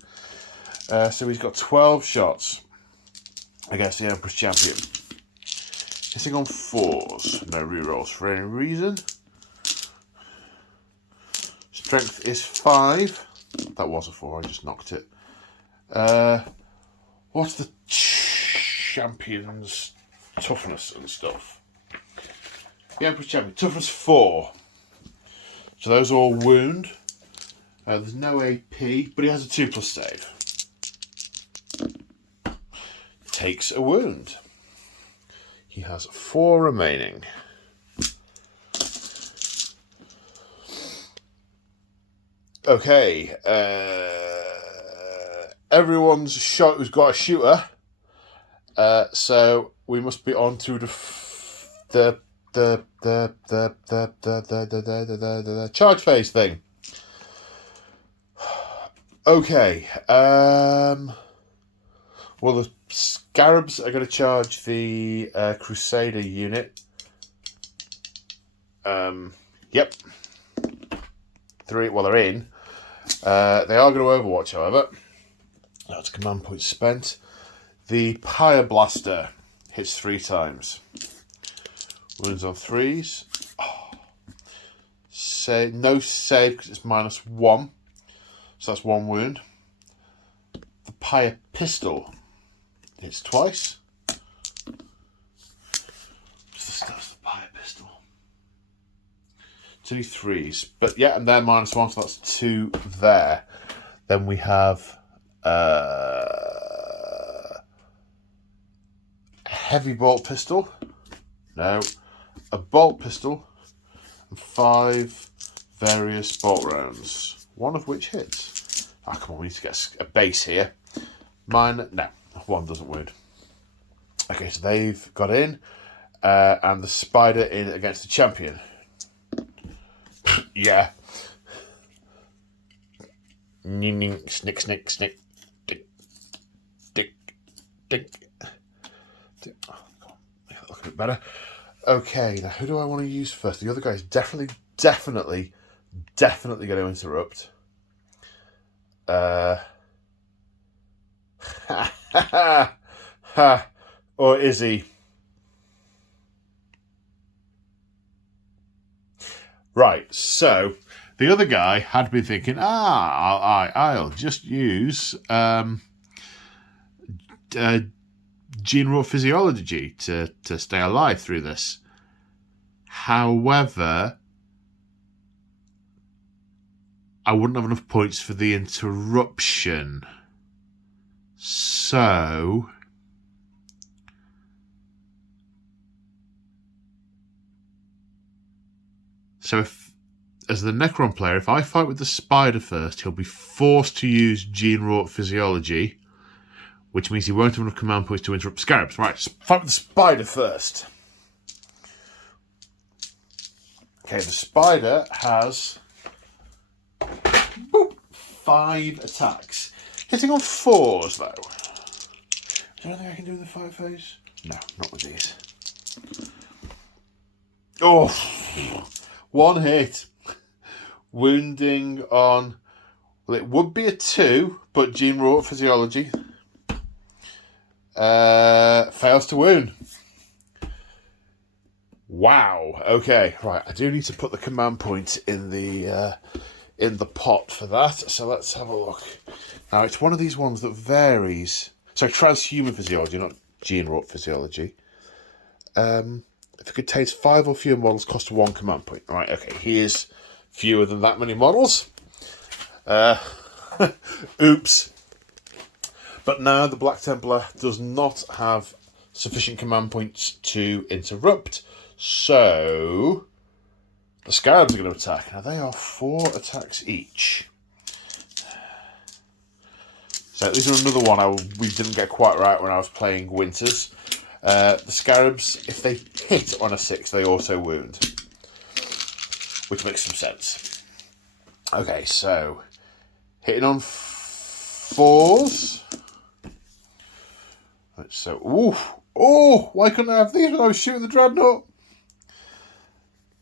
So he's got 12 shots against the Empress Champion. Hitting on 4s. No rerolls for any reason. Strength is 5. That was a 4, I just knocked it. What's the champion's toughness and stuff? The Emperor's Champion, toughness 4. So those all wound. There's no AP, but he has a 2+ save. Takes a wound. He has 4 remaining. Okay, everyone's shot who's got a shooter, so we must be on to the charge phase thing. Okay, well, the Scarabs are going to charge the Crusader unit. Yep. 3, well, they're in. They are going to Overwatch, however. That's command point spent. The Pyre Blaster hits 3 times. Wounds on 3s. Oh. No save because it's -1. So that's 1 wound. The Pyre Pistol hits twice. What's the stats of the Pyre Pistol? 2 3s. But yeah, and they're -1, so that's 2 there. Then we have heavy bolt pistol. No. A bolt pistol. And 5 various bolt rounds. 1 of which hits. Ah, come on, we need to get a base here. Mine, no. 1 doesn't wound. Okay, so they've got in. And the Spider in against the Champion. Yeah. Snick, snick, snick. Dick, dick, dick. Oh, come on. Make that look a bit better. Okay, now who do I want to use first? The other guy is definitely going to interrupt. Or is he? Right, so the other guy had been thinking, I'll just use gene raw physiology to stay alive through this. However, I wouldn't have enough points for the interruption. So if, as the Necron player, if I fight with the Spider first, he'll be forced to use gene wrought physiology, which means he won't have enough command points to interrupt Scarabs. Right, fight with the Spider first. Okay, the Spider has 5 attacks. Hitting on 4s, though. Is there anything I can do in the fight phase? No, not with these. Oh, 1 hit. Wounding on... Well, it would be a 2, but gene wrought physiology. Fails to wound. Wow. Okay. Right. I do need to put the command point in the pot for that. So let's have a look. Now it's one of these ones that varies. So transhuman physiology, not gene wrought physiology. If it contains 5 or fewer models, costs 1 command point. Right. Okay. Here's fewer than that many models. Oops. But now the Black Templar does not have sufficient command points to interrupt, So the Scarabs are going to attack. Now they are 4 attacks each. So this is another one we didn't get quite right when I was playing Winters. The Scarabs, if they hit on a 6, they also wound, which makes some sense. Okay, so hitting on 4s. So, why couldn't I have these when I was shooting the Dreadnought?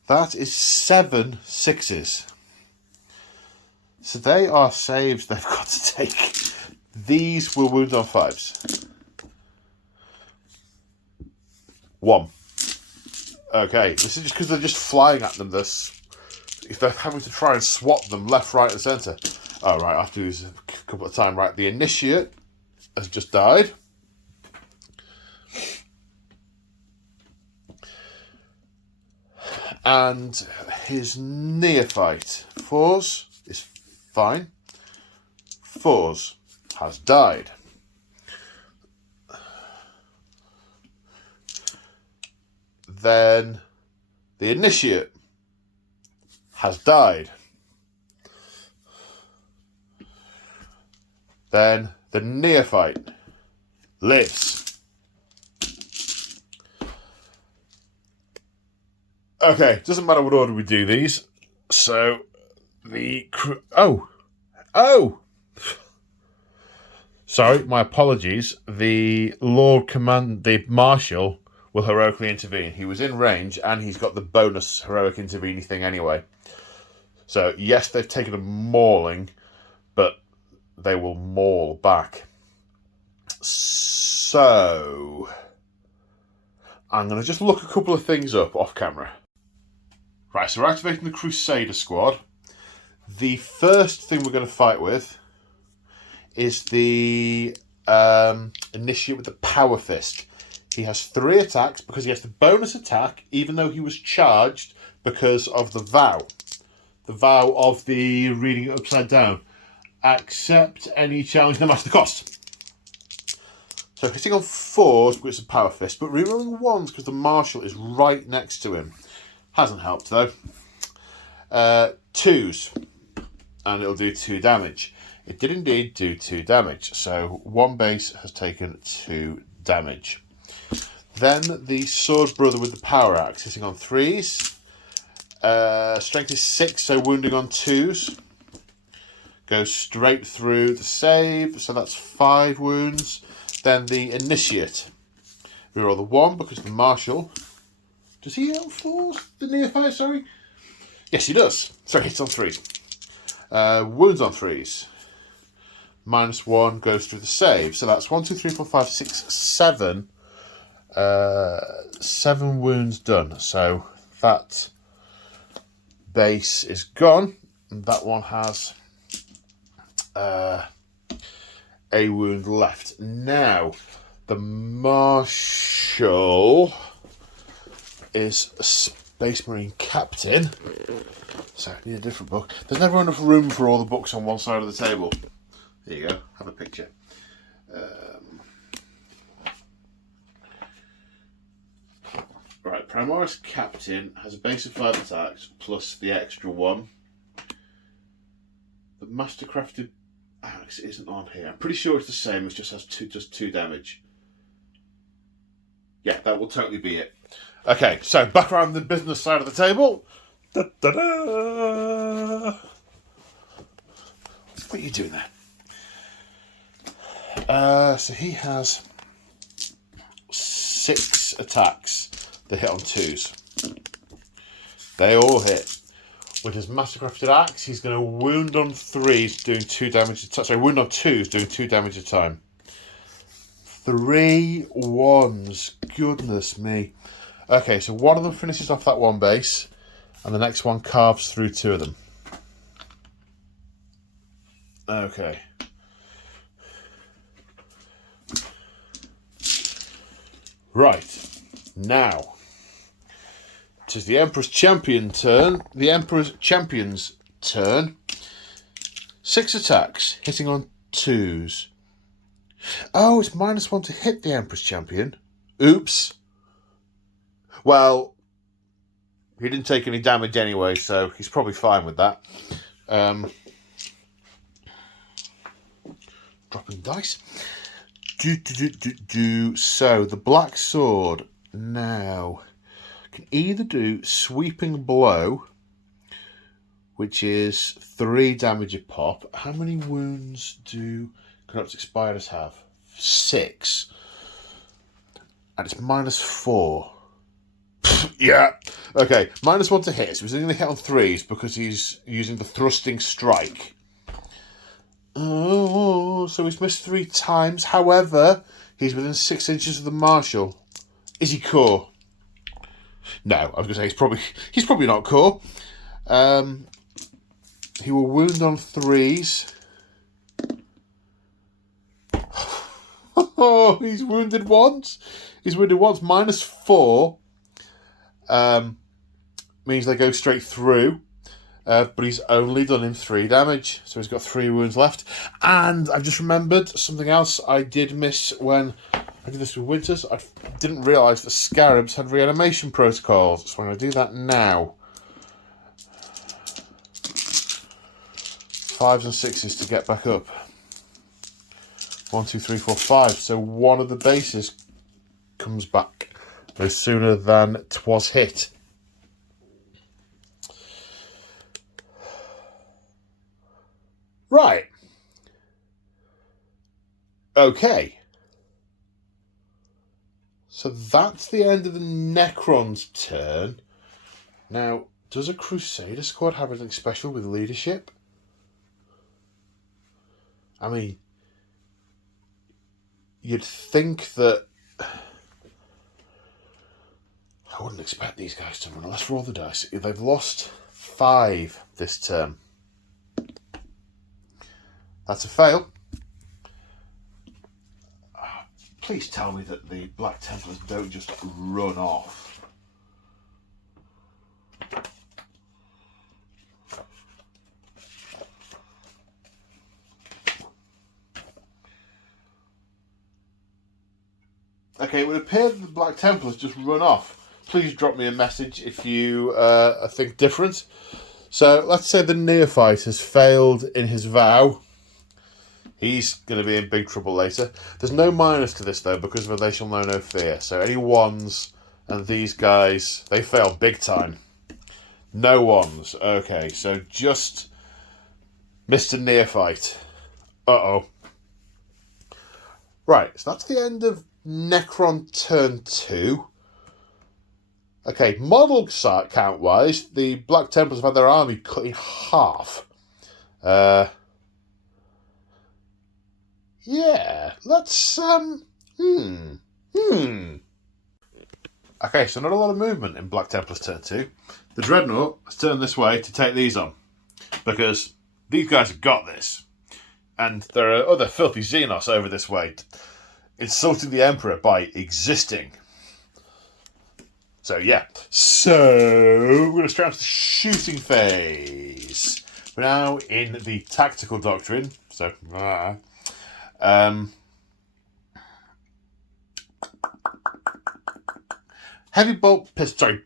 That is 7 6s. So they are saves they've got to take. These will wound on 5s. 1. Okay, this is just because they're just flying at them. If they're having to try and swap them left, right, and centre. Oh, right, I have to do this a couple of times. Right, the Initiate has just died. And his Neophyte, 4s, is fine. 4s has died. Then the Initiate has died. Then the Neophyte lives. Okay, doesn't matter what order we do these. So the sorry, my apologies. The the Marshal will heroically intervene. He was in range and he's got the bonus heroic intervene thing anyway. So yes, they've taken a mauling, but they will maul back. So I'm going to just look a couple of things up off camera. Right, so we're activating the Crusader squad. The first thing we're going to fight with is the Initiate with the Power Fist. He has 3 attacks because he has the bonus attack, even though he was charged because of the vow. The vow of the reading it upside down. Accept any challenge no matter the cost. So hitting on 4s because it's a Power Fist, but rerolling 1s because the Marshal is right next to him. Hasn't helped though. 2s, and it'll do 2 damage. It did indeed do 2 damage, so 1 base has taken 2 damage. Then the Sword Brother with the Power Axe, hitting on 3s. Strength is 6, so wounding on 2s. Goes straight through the save, so that's 5 wounds. Then the Initiate. Reroll the 1 because the Marshal. Does he hit on 4s? The Neophyte, sorry? Yes, he does. So hits on 3s. Wounds on 3s. -1 goes through the save. So that's 1, 2, 3, 4, 5, 6, 7. 7 wounds done. So that base is gone. And that one has a wound left. Now, the Marshal is a Space Marine Captain. So I need a different book. There's never enough room for all the books on one side of the table. There you go. Have a picture. Right, Primaris Captain has a base of 5 attacks plus the extra 1. The Mastercrafted Axe isn't on here. I'm pretty sure it's the same. It just has 2 damage. Yeah, that will totally be it. Okay, so back around the business side of the table. Da-da-da! What are you doing there? So he has 6 attacks that hit on 2s. They all hit. With his Mastercrafted Axe, he's going to wound on 3s, doing 2 damage a time. Sorry, wound on 2s, doing 2 damage a time. 3 1s. Goodness me. Okay, so one of them finishes off that 1 base, and the next one carves through 2 of them. Okay. Right. Now, it is the Emperor's Champion turn. The Emperor's Champion's turn. 6 attacks, hitting on 2s. Oh, it's -1 to hit the Emperor's Champion. Oops. Well, He didn't take any damage anyway, so he's probably fine with that. Dropping dice. So, the Black Sword now can either do Sweeping Blow, which is 3 damage a pop. How many wounds do Corrupted Spiders have? 6. And it's -4. Yeah. Okay, -1 to hit. So he's only going to hit on 3s because he's using the Thrusting Strike. Oh, so he's missed 3 times. However, he's within 6 inches of the Marshal. Is he core? No, I was going to say he's probably not core. He will wound on 3s. Oh, he's wounded once. He's wounded once. -4. Means they go straight through. But he's only done him 3 damage. So he's got 3 wounds left. And I've just remembered something else I did miss when I did this with Winters. I didn't realise that Scarabs had reanimation protocols. So I'm going to do that now. 5s and 6s to get back up. 1, 2, 3, 4, 5. So one of the bases comes back no sooner than 'twas hit. Right. Okay. So that's the end of the Necron's turn. Now, does a Crusader squad have anything special with leadership? I mean, you'd think that... I wouldn't expect these guys to run. Let's roll the dice. They've lost 5 this term. That's a fail. Please tell me that the Black Templars don't just run off. Okay, it would appear that the Black Templars just run off. Please drop me a message if you think different. So let's say the Neophyte has failed in his vow. He's going to be in big trouble later. There's no minus to this, though, because of a They Shall Know No Fear. So any 1s and these guys, they fail big time. No 1s. Okay, so just Mr. Neophyte. Uh-oh. Right, so that's the end of Necron turn 2. Okay, model count-wise, the Black Templars have had their army cut in half. Yeah, let's, Okay, so not a lot of movement in Black Templars turn 2. The Dreadnought has turned this way to take these on, because these guys have got this. And there are other filthy Xenos over this way, insulting the Emperor by existing. So, yeah. So, we're going to strap to the shooting phase. We're now in the tactical doctrine. So, heavy bolt pistol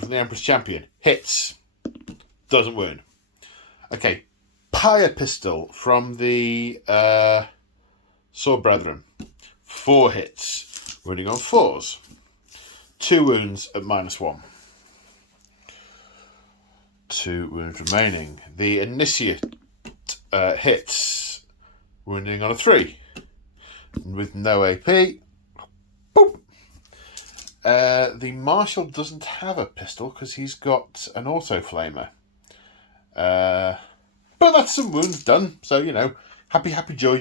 from the Emperor's Champion. Hits. Doesn't wound. Okay. Pariah pistol from the Sword Brethren. 4 hits. Wounding on 4s. 2 wounds at -1. 2 wounds remaining. The Initiate hits. Wounding on a 3. With no AP. Boop. The Marshal doesn't have a pistol because he's got an auto-flamer. But that's some wounds done. So, you know, happy, joy.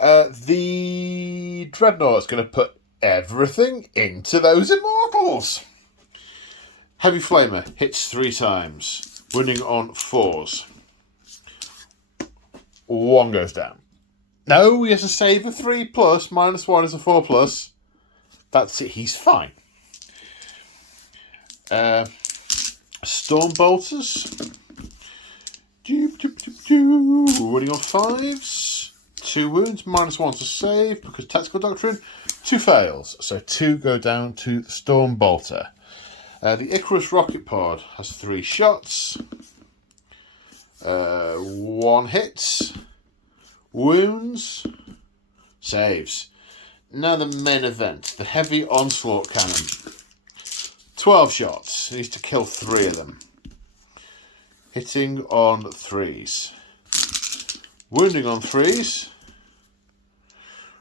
The Dreadnought's going to put everything into those Immortals. Heavy Flamer hits 3 times. Wounding on 4s. 1 goes down. No, he has to save a 3+. -1 is a 4+. That's it. He's fine. Storm Bolters. Running on 5s. 2 wounds. -1 to save because tactical doctrine. 2 fails. So 2 go down to the Storm Bolter. The Icarus rocket pod has 3 shots. 1 hits. Wounds. Saves. Now the main event. The heavy onslaught cannon. 12 shots. He needs to kill 3 of them. Hitting on 3s. Wounding on 3s.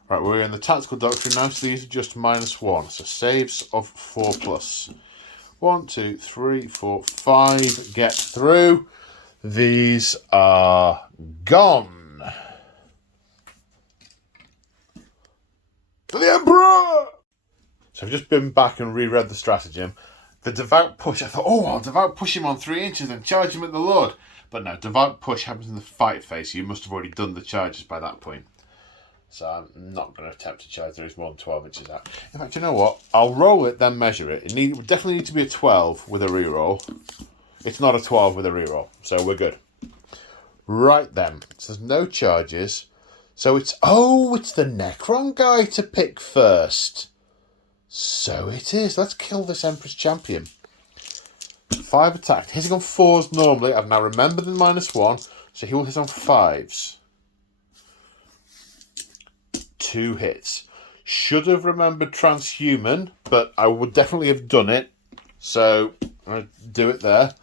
Right, we're in the tactical doctrine now, so these are just -1. So saves of 4+. 1, 2, 3, 4, 5. Get through. These are gone. To the Emperor! So I've just been back and reread the stratagem. The devout push, I thought, I'll devout push him on 3 inches and charge him at the Lord. But no, devout push happens in the fight phase, so you must have already done the charges by that point. So I'm not going to attempt to charge. There is more than 12 inches out. In fact, you know what? I'll roll it, then measure it. It would definitely need to be a 12 with a reroll. It's not a 12 with a reroll, so we're good. Right then. So there's no charges. So it's the Necron guy to pick first. So it is. Let's kill this Empress Champion. 5 attack. Hitting on 4s normally. I've now remembered the -1, so he will hit on 5s. 2 hits. Should have remembered transhuman, but I would definitely have done it. So I'm going to do it there.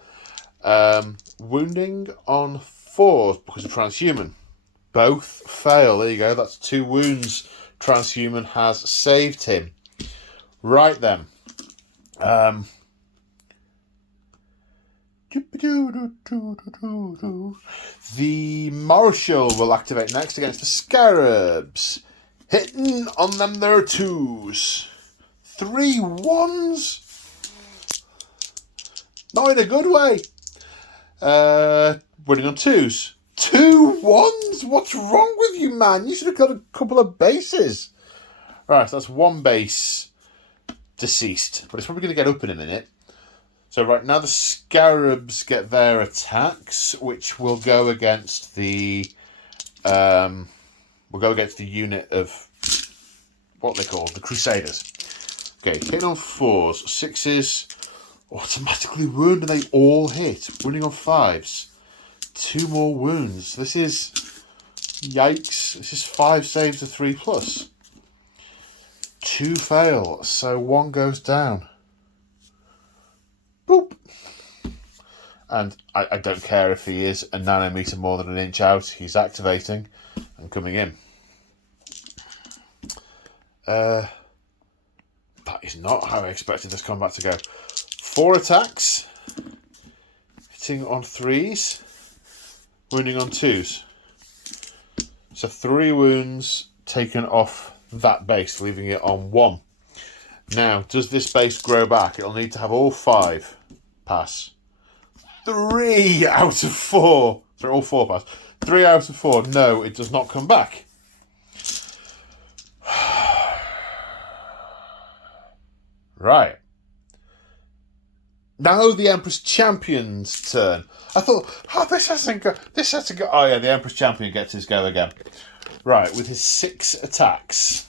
Wounding on 4s because of transhuman. Both fail. There you go. That's 2 wounds. Transhuman has saved him. Right then. The Marshal will activate next against the Scarabs. Hitting on them there are 2s. 3 1s. Not in a good way. Winning on 2s. 2 1s? What's wrong with you, man? You should have got a couple of bases. Right, so that's 1 base deceased. But it's probably going to get up in a minute. So right now the Scarabs get their attacks, which will go against the unit of what they call the Crusaders. Okay, hit on 4s, 6s, automatically wound, and they all hit. Wounding on 5s, 2 more wounds. This is yikes. This is 5 saves of 3+. 2 fail, so 1 goes down. Boop. And I don't care if he is a nanometer more than an inch out. He's activating and coming in. That is not how I expected this combat to go. 4 attacks. Hitting on 3s. Wounding on 2s. So 3 wounds taken off that base, leaving it on 1. Now, does this base grow back? It'll need to have all 5 pass. 3 out of 4. Sorry, all 4 pass. 3 out of 4. No, it does not come back. Right. Now the Empress Champion's turn. I thought, this hasn't go. Oh yeah, the Empress Champion gets his go again. Right, with his 6 attacks.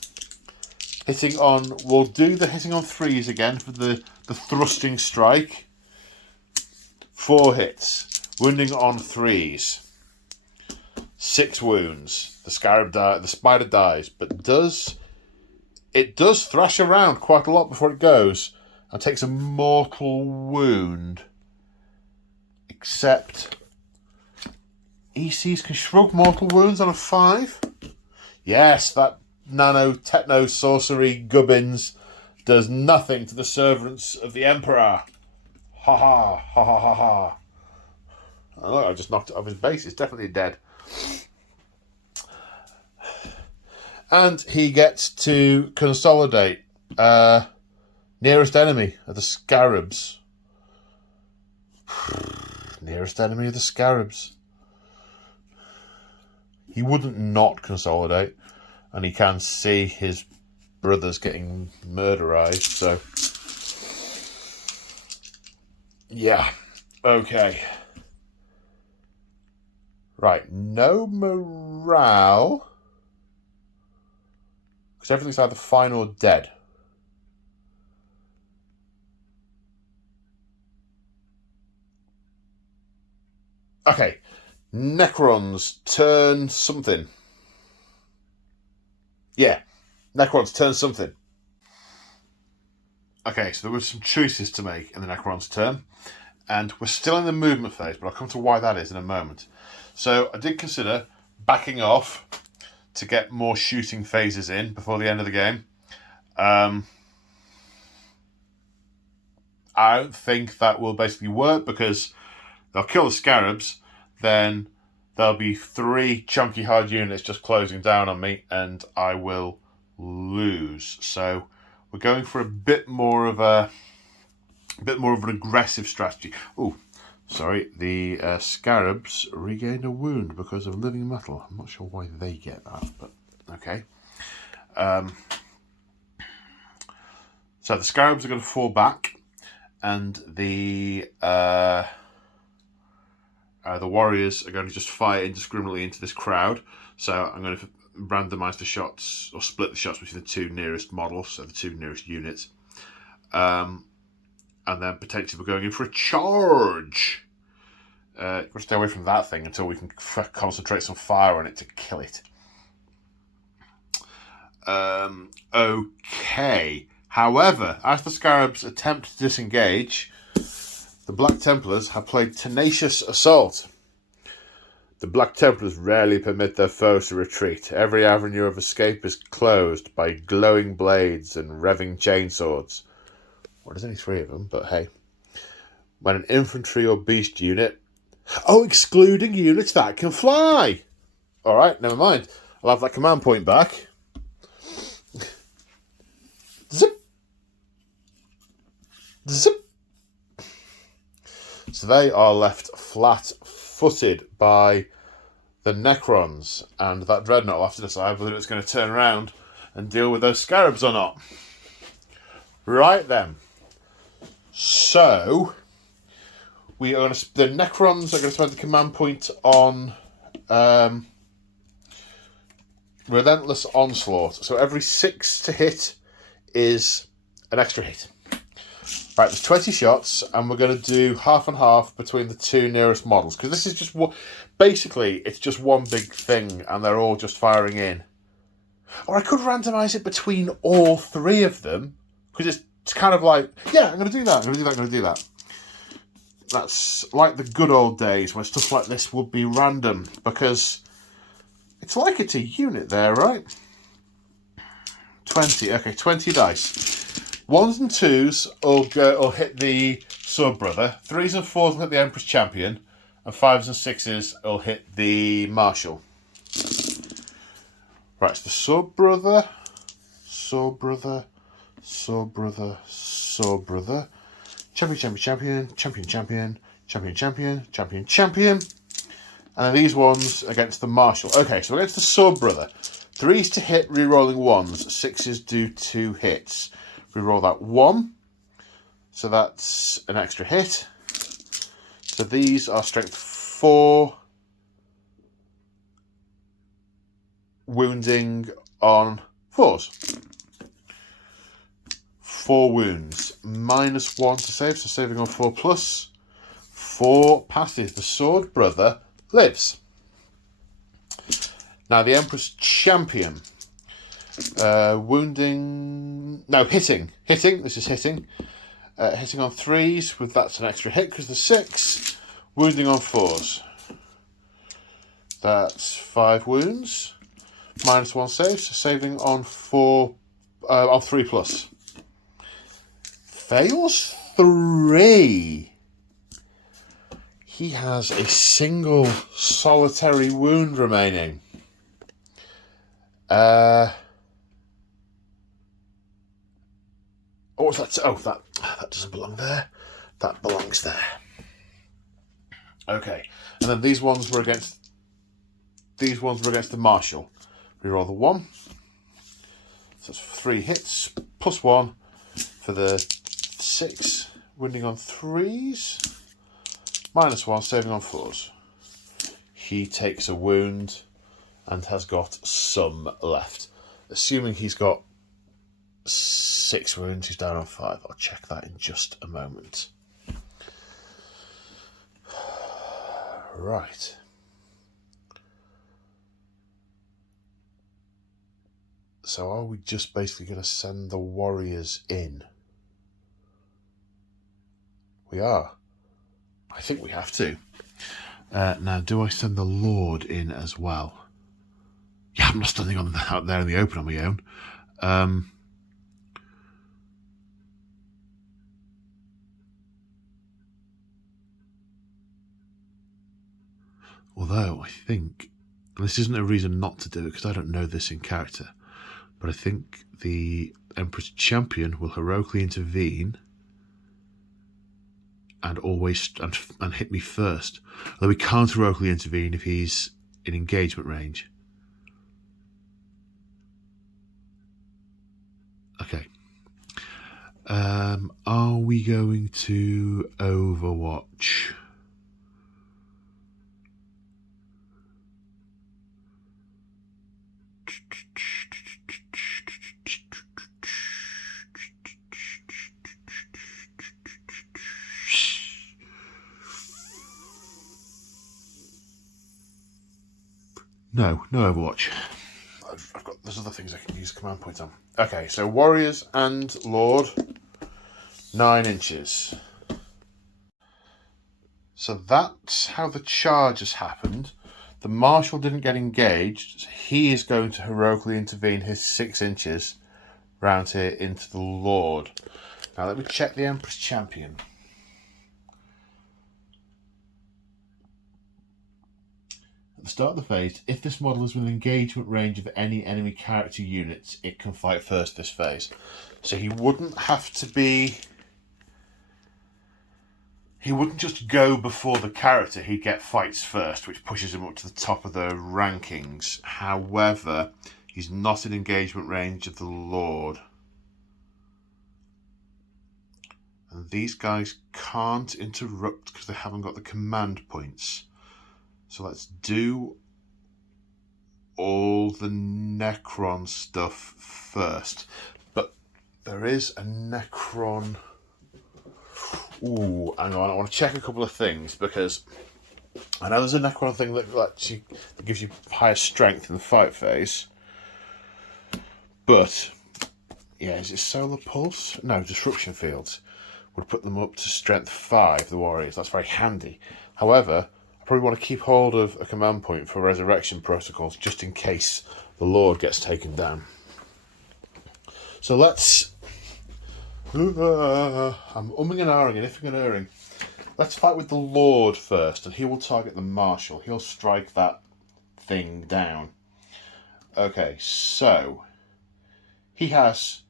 Hitting on, we'll do the hitting on 3s again for the thrusting strike. 4 hits. Wounding on 3s. 6 wounds. The spider dies, but it does thrash around quite a lot before it goes and takes a mortal wound. Except ECs can shrug mortal wounds on a 5. Yes, that techno sorcery gubbins does nothing to the servants of the Emperor. Ha ha ha ha ha ha. Oh, look, I just knocked it off his base. It's definitely dead. And he gets to consolidate. Nearest enemy of the Scarabs. Nearest enemy of the Scarabs. He wouldn't not consolidate. And he can see his brothers getting murderized, so... Yeah. Okay. Right. No morale. Because everything's either fine or dead. Okay. Necrons turn something. Yeah. Necrons turn something. Okay, so there were some choices to make in the Necrons turn. And we're still in the movement phase, but I'll come to why that is in a moment. So I did consider backing off to get more shooting phases in before the end of the game. I don't think that will basically work because they'll kill the scarabs, then there'll be 3 chunky hard units just closing down on me, and I will lose. So we're going for a bit more of an aggressive strategy. Oh, sorry, the scarabs regained a wound because of living metal. I'm not sure why they get that, but okay. So the scarabs are going to fall back, and the warriors are going to just fire indiscriminately into this crowd. So I'm going to randomise the shots, or split the shots between the 2 nearest models, so the 2 nearest units. And then potentially we're going in for a charge. We'll stay away from that thing until we can concentrate some fire on it to kill it. Okay. However, as the Scarabs attempt to disengage, the Black Templars have played Tenacious Assault. The Black Templars rarely permit their foes to retreat. Every avenue of escape is closed by glowing blades and revving chainswords. Well, there's only 3 of them, but hey. When an infantry or beast unit... Oh, excluding units that can fly! Alright, never mind. I'll have that command point back. Zip! Zip! So they are left flat-footed by the Necrons, and that Dreadnought will have to decide whether it's going to turn around and deal with those Scarabs or not. Right then. So, the Necrons are going to spend the command point on Relentless Onslaught. So every 6 to hit is an extra hit. Right, there's 20 shots, and we're going to do half and half between the 2 nearest models. Because this is just one... Basically, it's just one big thing, and they're all just firing in. Or I could randomise it between all 3 of them. Because it's kind of like, yeah, I'm going to do that, I'm going to do that, I'm going to do that. That's like the good old days where stuff like this would be random. Because it's like it's a unit there, right? 20, okay, 20 dice. 1s and 2s will hit the Sword Brother. 3s and 4s will hit the Empress Champion. And 5s and 6s will hit the Marshal. Right, it's the Sword Brother, Sword Brother, Sword Brother, Sword Brother. Champion, champion, champion, champion, champion, champion, champion, champion, champion. And then these ones against the Marshal. Okay, so against the Sword Brother. 3s to hit, re-rolling 1s. 6s do 2 hits. Reroll that 1. So that's an extra hit. So these are strength 4. Wounding on 4s. 4 wounds. -1 to save, so saving on 4 plus. 4 passes. The Sword Brother lives. Now the Empress Champion. Wounding... No, hitting. Hitting. This is hitting. Hitting on 3s, with that's an extra hit because the 6. Wounding on 4s. That's 5 wounds. -1 save, so saving on 4... on 3 plus. Fails 3. He has a single solitary wound remaining. Oh, that's... Oh, that doesn't belong there. That belongs there. Okay. And then these ones were against the Marshal. Reroll the 1. So that's 3 hits. +1 for the 6. Wounding on 3s. -1, saving on 4s. He takes a wound and has got some left. Assuming he's got 6 wounds, he's down on 5. I'll check that in just a moment. Right. So are we just basically going to send the warriors in? We are. I think we have to. Now, do I send the Lord in as well? Yeah, I'm not standing out there in the open on my own. Although, I think, and this isn't a reason not to do it, because I don't know this in character, but I think the Emperor's Champion will heroically intervene and always and hit me first. Although he can't heroically intervene if he's in engagement range. Okay. Are we going to Overwatch? No Overwatch. There's other things I can use command points on. Okay, so warriors and Lord, 9 inches. So that's how the charge has happened. The Marshal didn't get engaged, so he is going to heroically intervene his 6 inches round here into the Lord. Now let me check the Emperor's Champion. At the start of the phase, if this model is within engagement range of any enemy character units, it can fight first this phase. So he wouldn't have to be... He wouldn't just go before the character, he'd get fights first, which pushes him up to the top of the rankings. However, he's not in engagement range of the Lord. And these guys can't interrupt because they haven't got the command points. So let's do all the Necron stuff first. But there is a Necron... Ooh, hang on, I want to check a couple of things, because I know there's a Necron thing that gives you higher strength in the fight phase. But, yeah, is it Solar Pulse? No, Disruption Fields would put them up to strength 5, the warriors. That's very handy. However, probably want to keep hold of a command point for resurrection protocols just in case the Lord gets taken down. So let's... I'm umming and ahhing and iffing and erring. Let's fight with the Lord first, and he will target the Marshal. He'll strike that thing down. Okay, so... He has...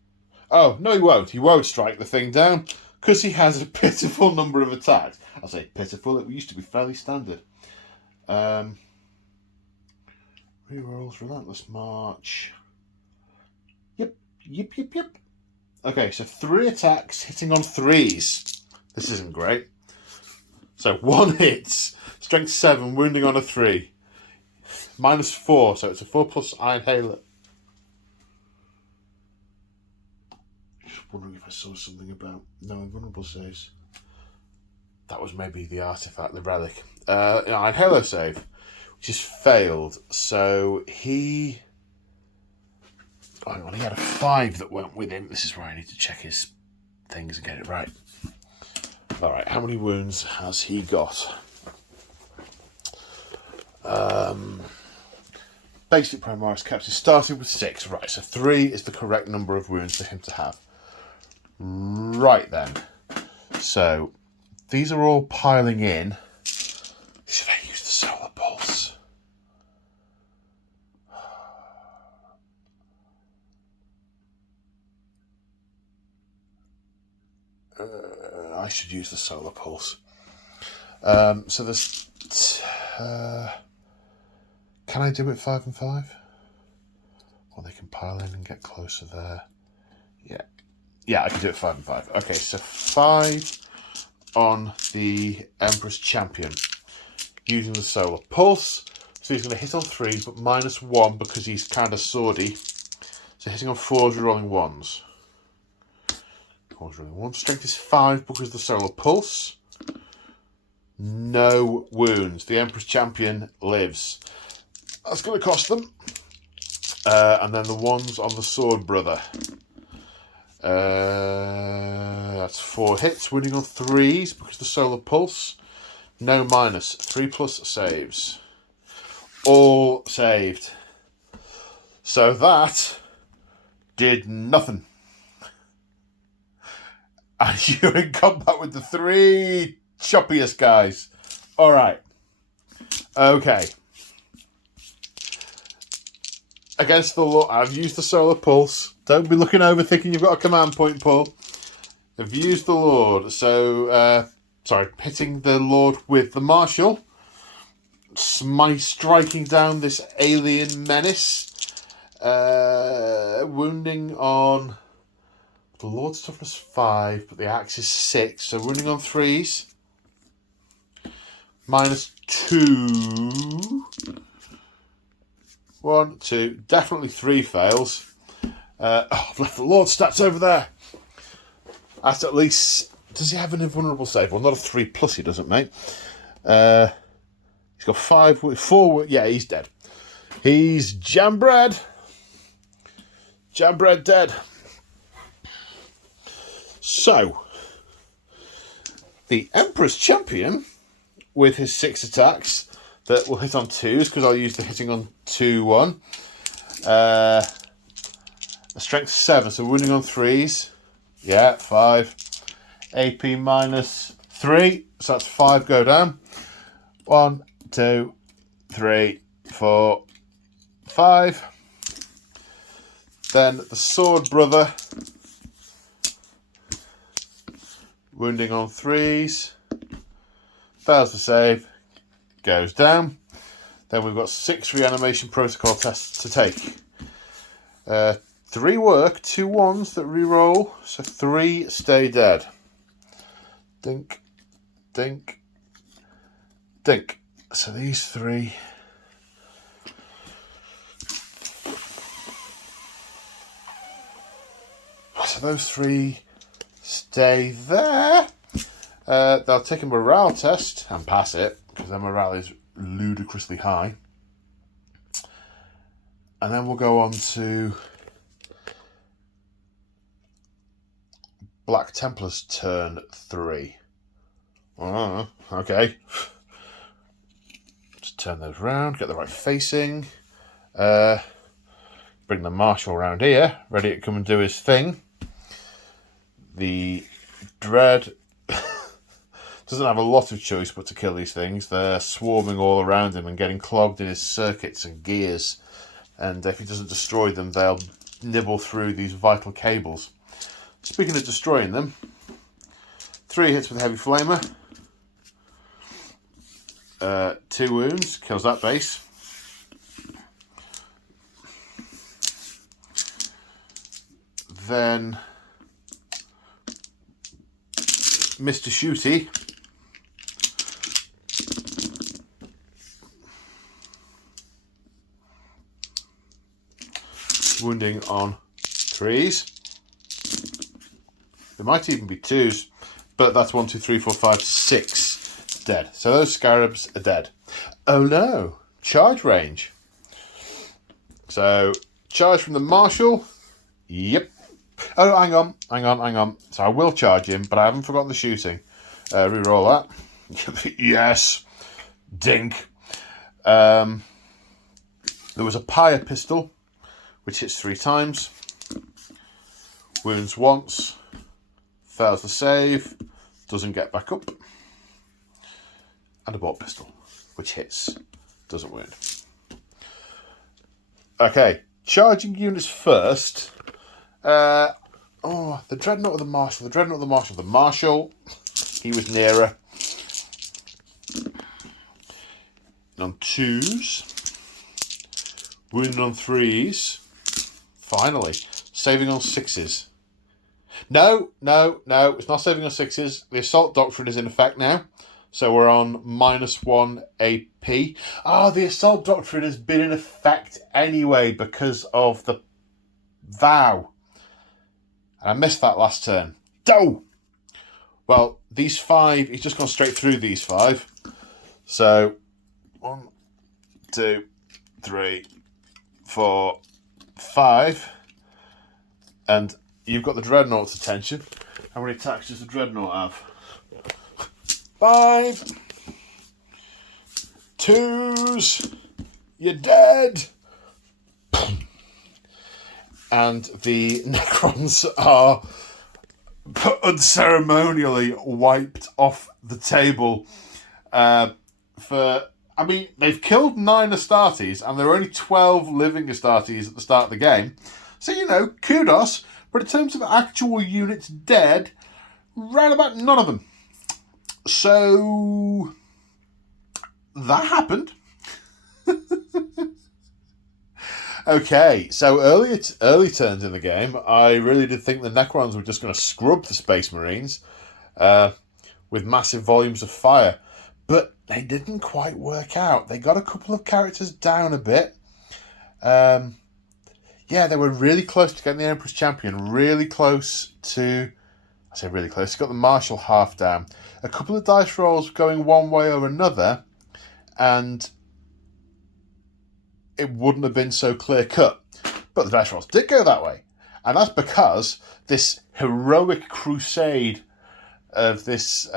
Oh, no he won't. He won't strike the thing down, because he has a pitiful number of attacks. I'll say pitiful, it used to be fairly standard. Rerolls, Relentless March. Yep. Okay, so 3 attacks hitting on 3s. This isn't great. So 1 hits, strength 7, wounding on a 3. -4, so it's a 4+ Iron Halo. Just wondering if I saw something about no invulnerable saves. That was maybe the artifact, the relic. Iron Halo save, which has failed. So he... Hang on, he had a 5 that went with him. This is where I need to check his things and get it right. Alright, how many wounds has he got? Basic Primaris capture started with 6. Right, so 3 is the correct number of wounds for him to have. Right then. So, these are all piling in. Should I use the Solar Pulse? I should use the Solar Pulse. So there's... can I do it 5 and 5? Or they can pile in and get closer there. Yeah, I can do it 5 and 5. Okay, so 5 on the Emperor's Champion using the Solar Pulse. So he's going to hit on 3s, but -1 because he's kind of swordy. So hitting on 4s, rolling 1s. 4s, rolling 1s. Strength is 5 because of the Solar Pulse. no wounds. The Emperor's Champion lives. That's going to cost them. And then the ones on the Sword Brother. That's 4 hits, winning on 3s because of the Solar Pulse. No minus. 3+ saves. All saved. So that did nothing. And you're in combat with the 3 choppiest guys. Alright. Okay. Against the Lord, I've used the Solar Pulse. Don't be looking over thinking you've got a command point, Paul. I've used the Lord. So, hitting the Lord with the Marshal. Striking down this alien menace. Wounding on... The Lord's toughness 5, but the axe is 6. So wounding on 3s. -2. 1, 2. Definitely 3 fails. I've left the Lord stats over there. That's at least... Does he have an invulnerable save? Well, not a 3+, he doesn't, mate. He's got 4... Yeah, he's dead. He's jam-bread. Jam-bread dead. So, the Emperor's Champion, with his 6 attacks, that will hit on 2s, because I'll use the hitting on 2 one. A strength 7, so wounding on 3s. Yeah, 5. AP -3, so that's 5 go down. 1, 2, 3, 4, 5. Then the Sword Brother. Wounding on 3s. Fails to save. Goes down. Then we've got 6 reanimation protocol tests to take. 3 work, 2 1s that reroll, so 3 stay dead. Dink, dink, dink. So these 3. So those 3 stay there. They'll take a morale test and pass it, because their morale is ludicrously high. And then we'll go on to Black Templars turn 3. Oh, okay. Just turn those around, get the right facing. Bring the Marshal around here, ready to come and do his thing. The Dread doesn't have a lot of choice but to kill these things. They're swarming all around him and getting clogged in his circuits and gears. And if he doesn't destroy them, they'll nibble through these vital cables. Speaking of destroying them, 3 hits with Heavy Flamer. 2 wounds, kills that base. Then Mr. Shooty wounding on 3s. There might even be 2s, but that's 1, 2, 3, 4, 5, 6 dead. So those scarabs are dead. Oh no, charge range. So charge from the Marshal. Yep. Oh, hang on. So I will charge him, but I haven't forgotten the shooting. Reroll that. Yes. Dink. There was a Pariah pistol, which hits 3 times. Wounds once. Fails the save. Doesn't get back up. And a bolt pistol, which hits. Doesn't wound. Okay. Charging units first. The Dreadnought of the Marshal. The Marshal, he was nearer. And on 2s. Wounded on 3s. Finally. Saving on 6s. No. It's not saving on 6s. The Assault Doctrine is in effect now. So we're on -1 AP. The Assault Doctrine has been in effect anyway because of the vow. And I missed that last turn. Well, these 5, he's just gone straight through these 5. So, 1, 2, 3, 4, 5. And you've got the Dreadnought's attention. How many attacks does the Dreadnought have? 5. 2s. You're dead. And the Necrons are unceremonially wiped off the table. They've killed 9 Astartes, and there are only 12 living Astartes at the start of the game. So, kudos. But in terms of actual units dead, round about none of them. So, that happened. Okay, so early turns in the game, I really did think the Necrons were just going to scrub the Space Marines with massive volumes of fire. But they didn't quite work out. They got a couple of characters down a bit. They were really close to getting the Emperor's Champion. Really close to... I say really close. Got the Marshal half down. A couple of dice rolls going one way or another. And it wouldn't have been so clear-cut. But the dice rolls did go that way. And that's because this heroic crusade of this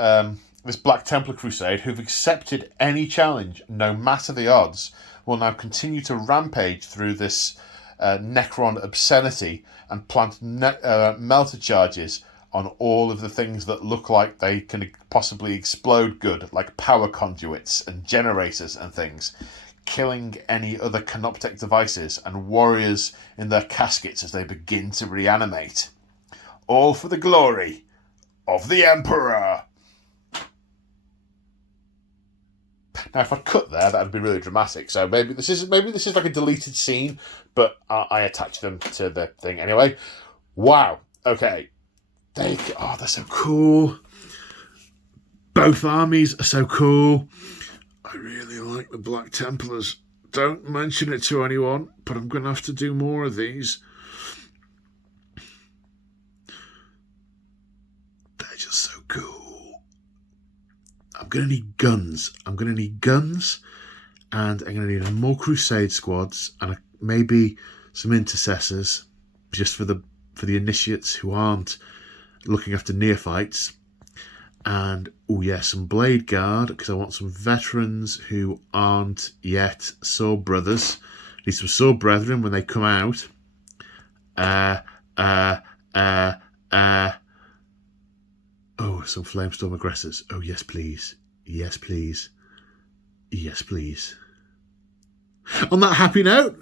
Black Templar crusade, who've accepted any challenge, no matter the odds, will now continue to rampage through this Necron obscenity and plant melter charges on all of the things that look like they can possibly explode good, like power conduits and generators and things, killing any other canoptek devices and warriors in their caskets as they begin to reanimate. All for the glory of the Emperor! Now, if I'd cut there, that would be really dramatic. So maybe this is like a deleted scene, but I attached them to the thing anyway. Wow. Okay. They're so cool. Both armies are so cool. I really like the Black Templars. Don't mention it to anyone, but I'm going to have to do more of these. They're just so cool. I'm going to need guns. And I'm going to need more Crusade squads and maybe some intercessors just for the initiates who aren't looking after neophytes. And, some Blade Guard, because I want some veterans who aren't yet Sword Brothers. Need some Sword Brethren when they come out. Some Flamestorm Aggressors. Oh, yes, please. Yes, please. Yes, please. On that happy note,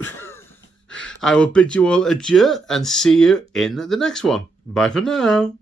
I will bid you all adieu and see you in the next one. Bye for now.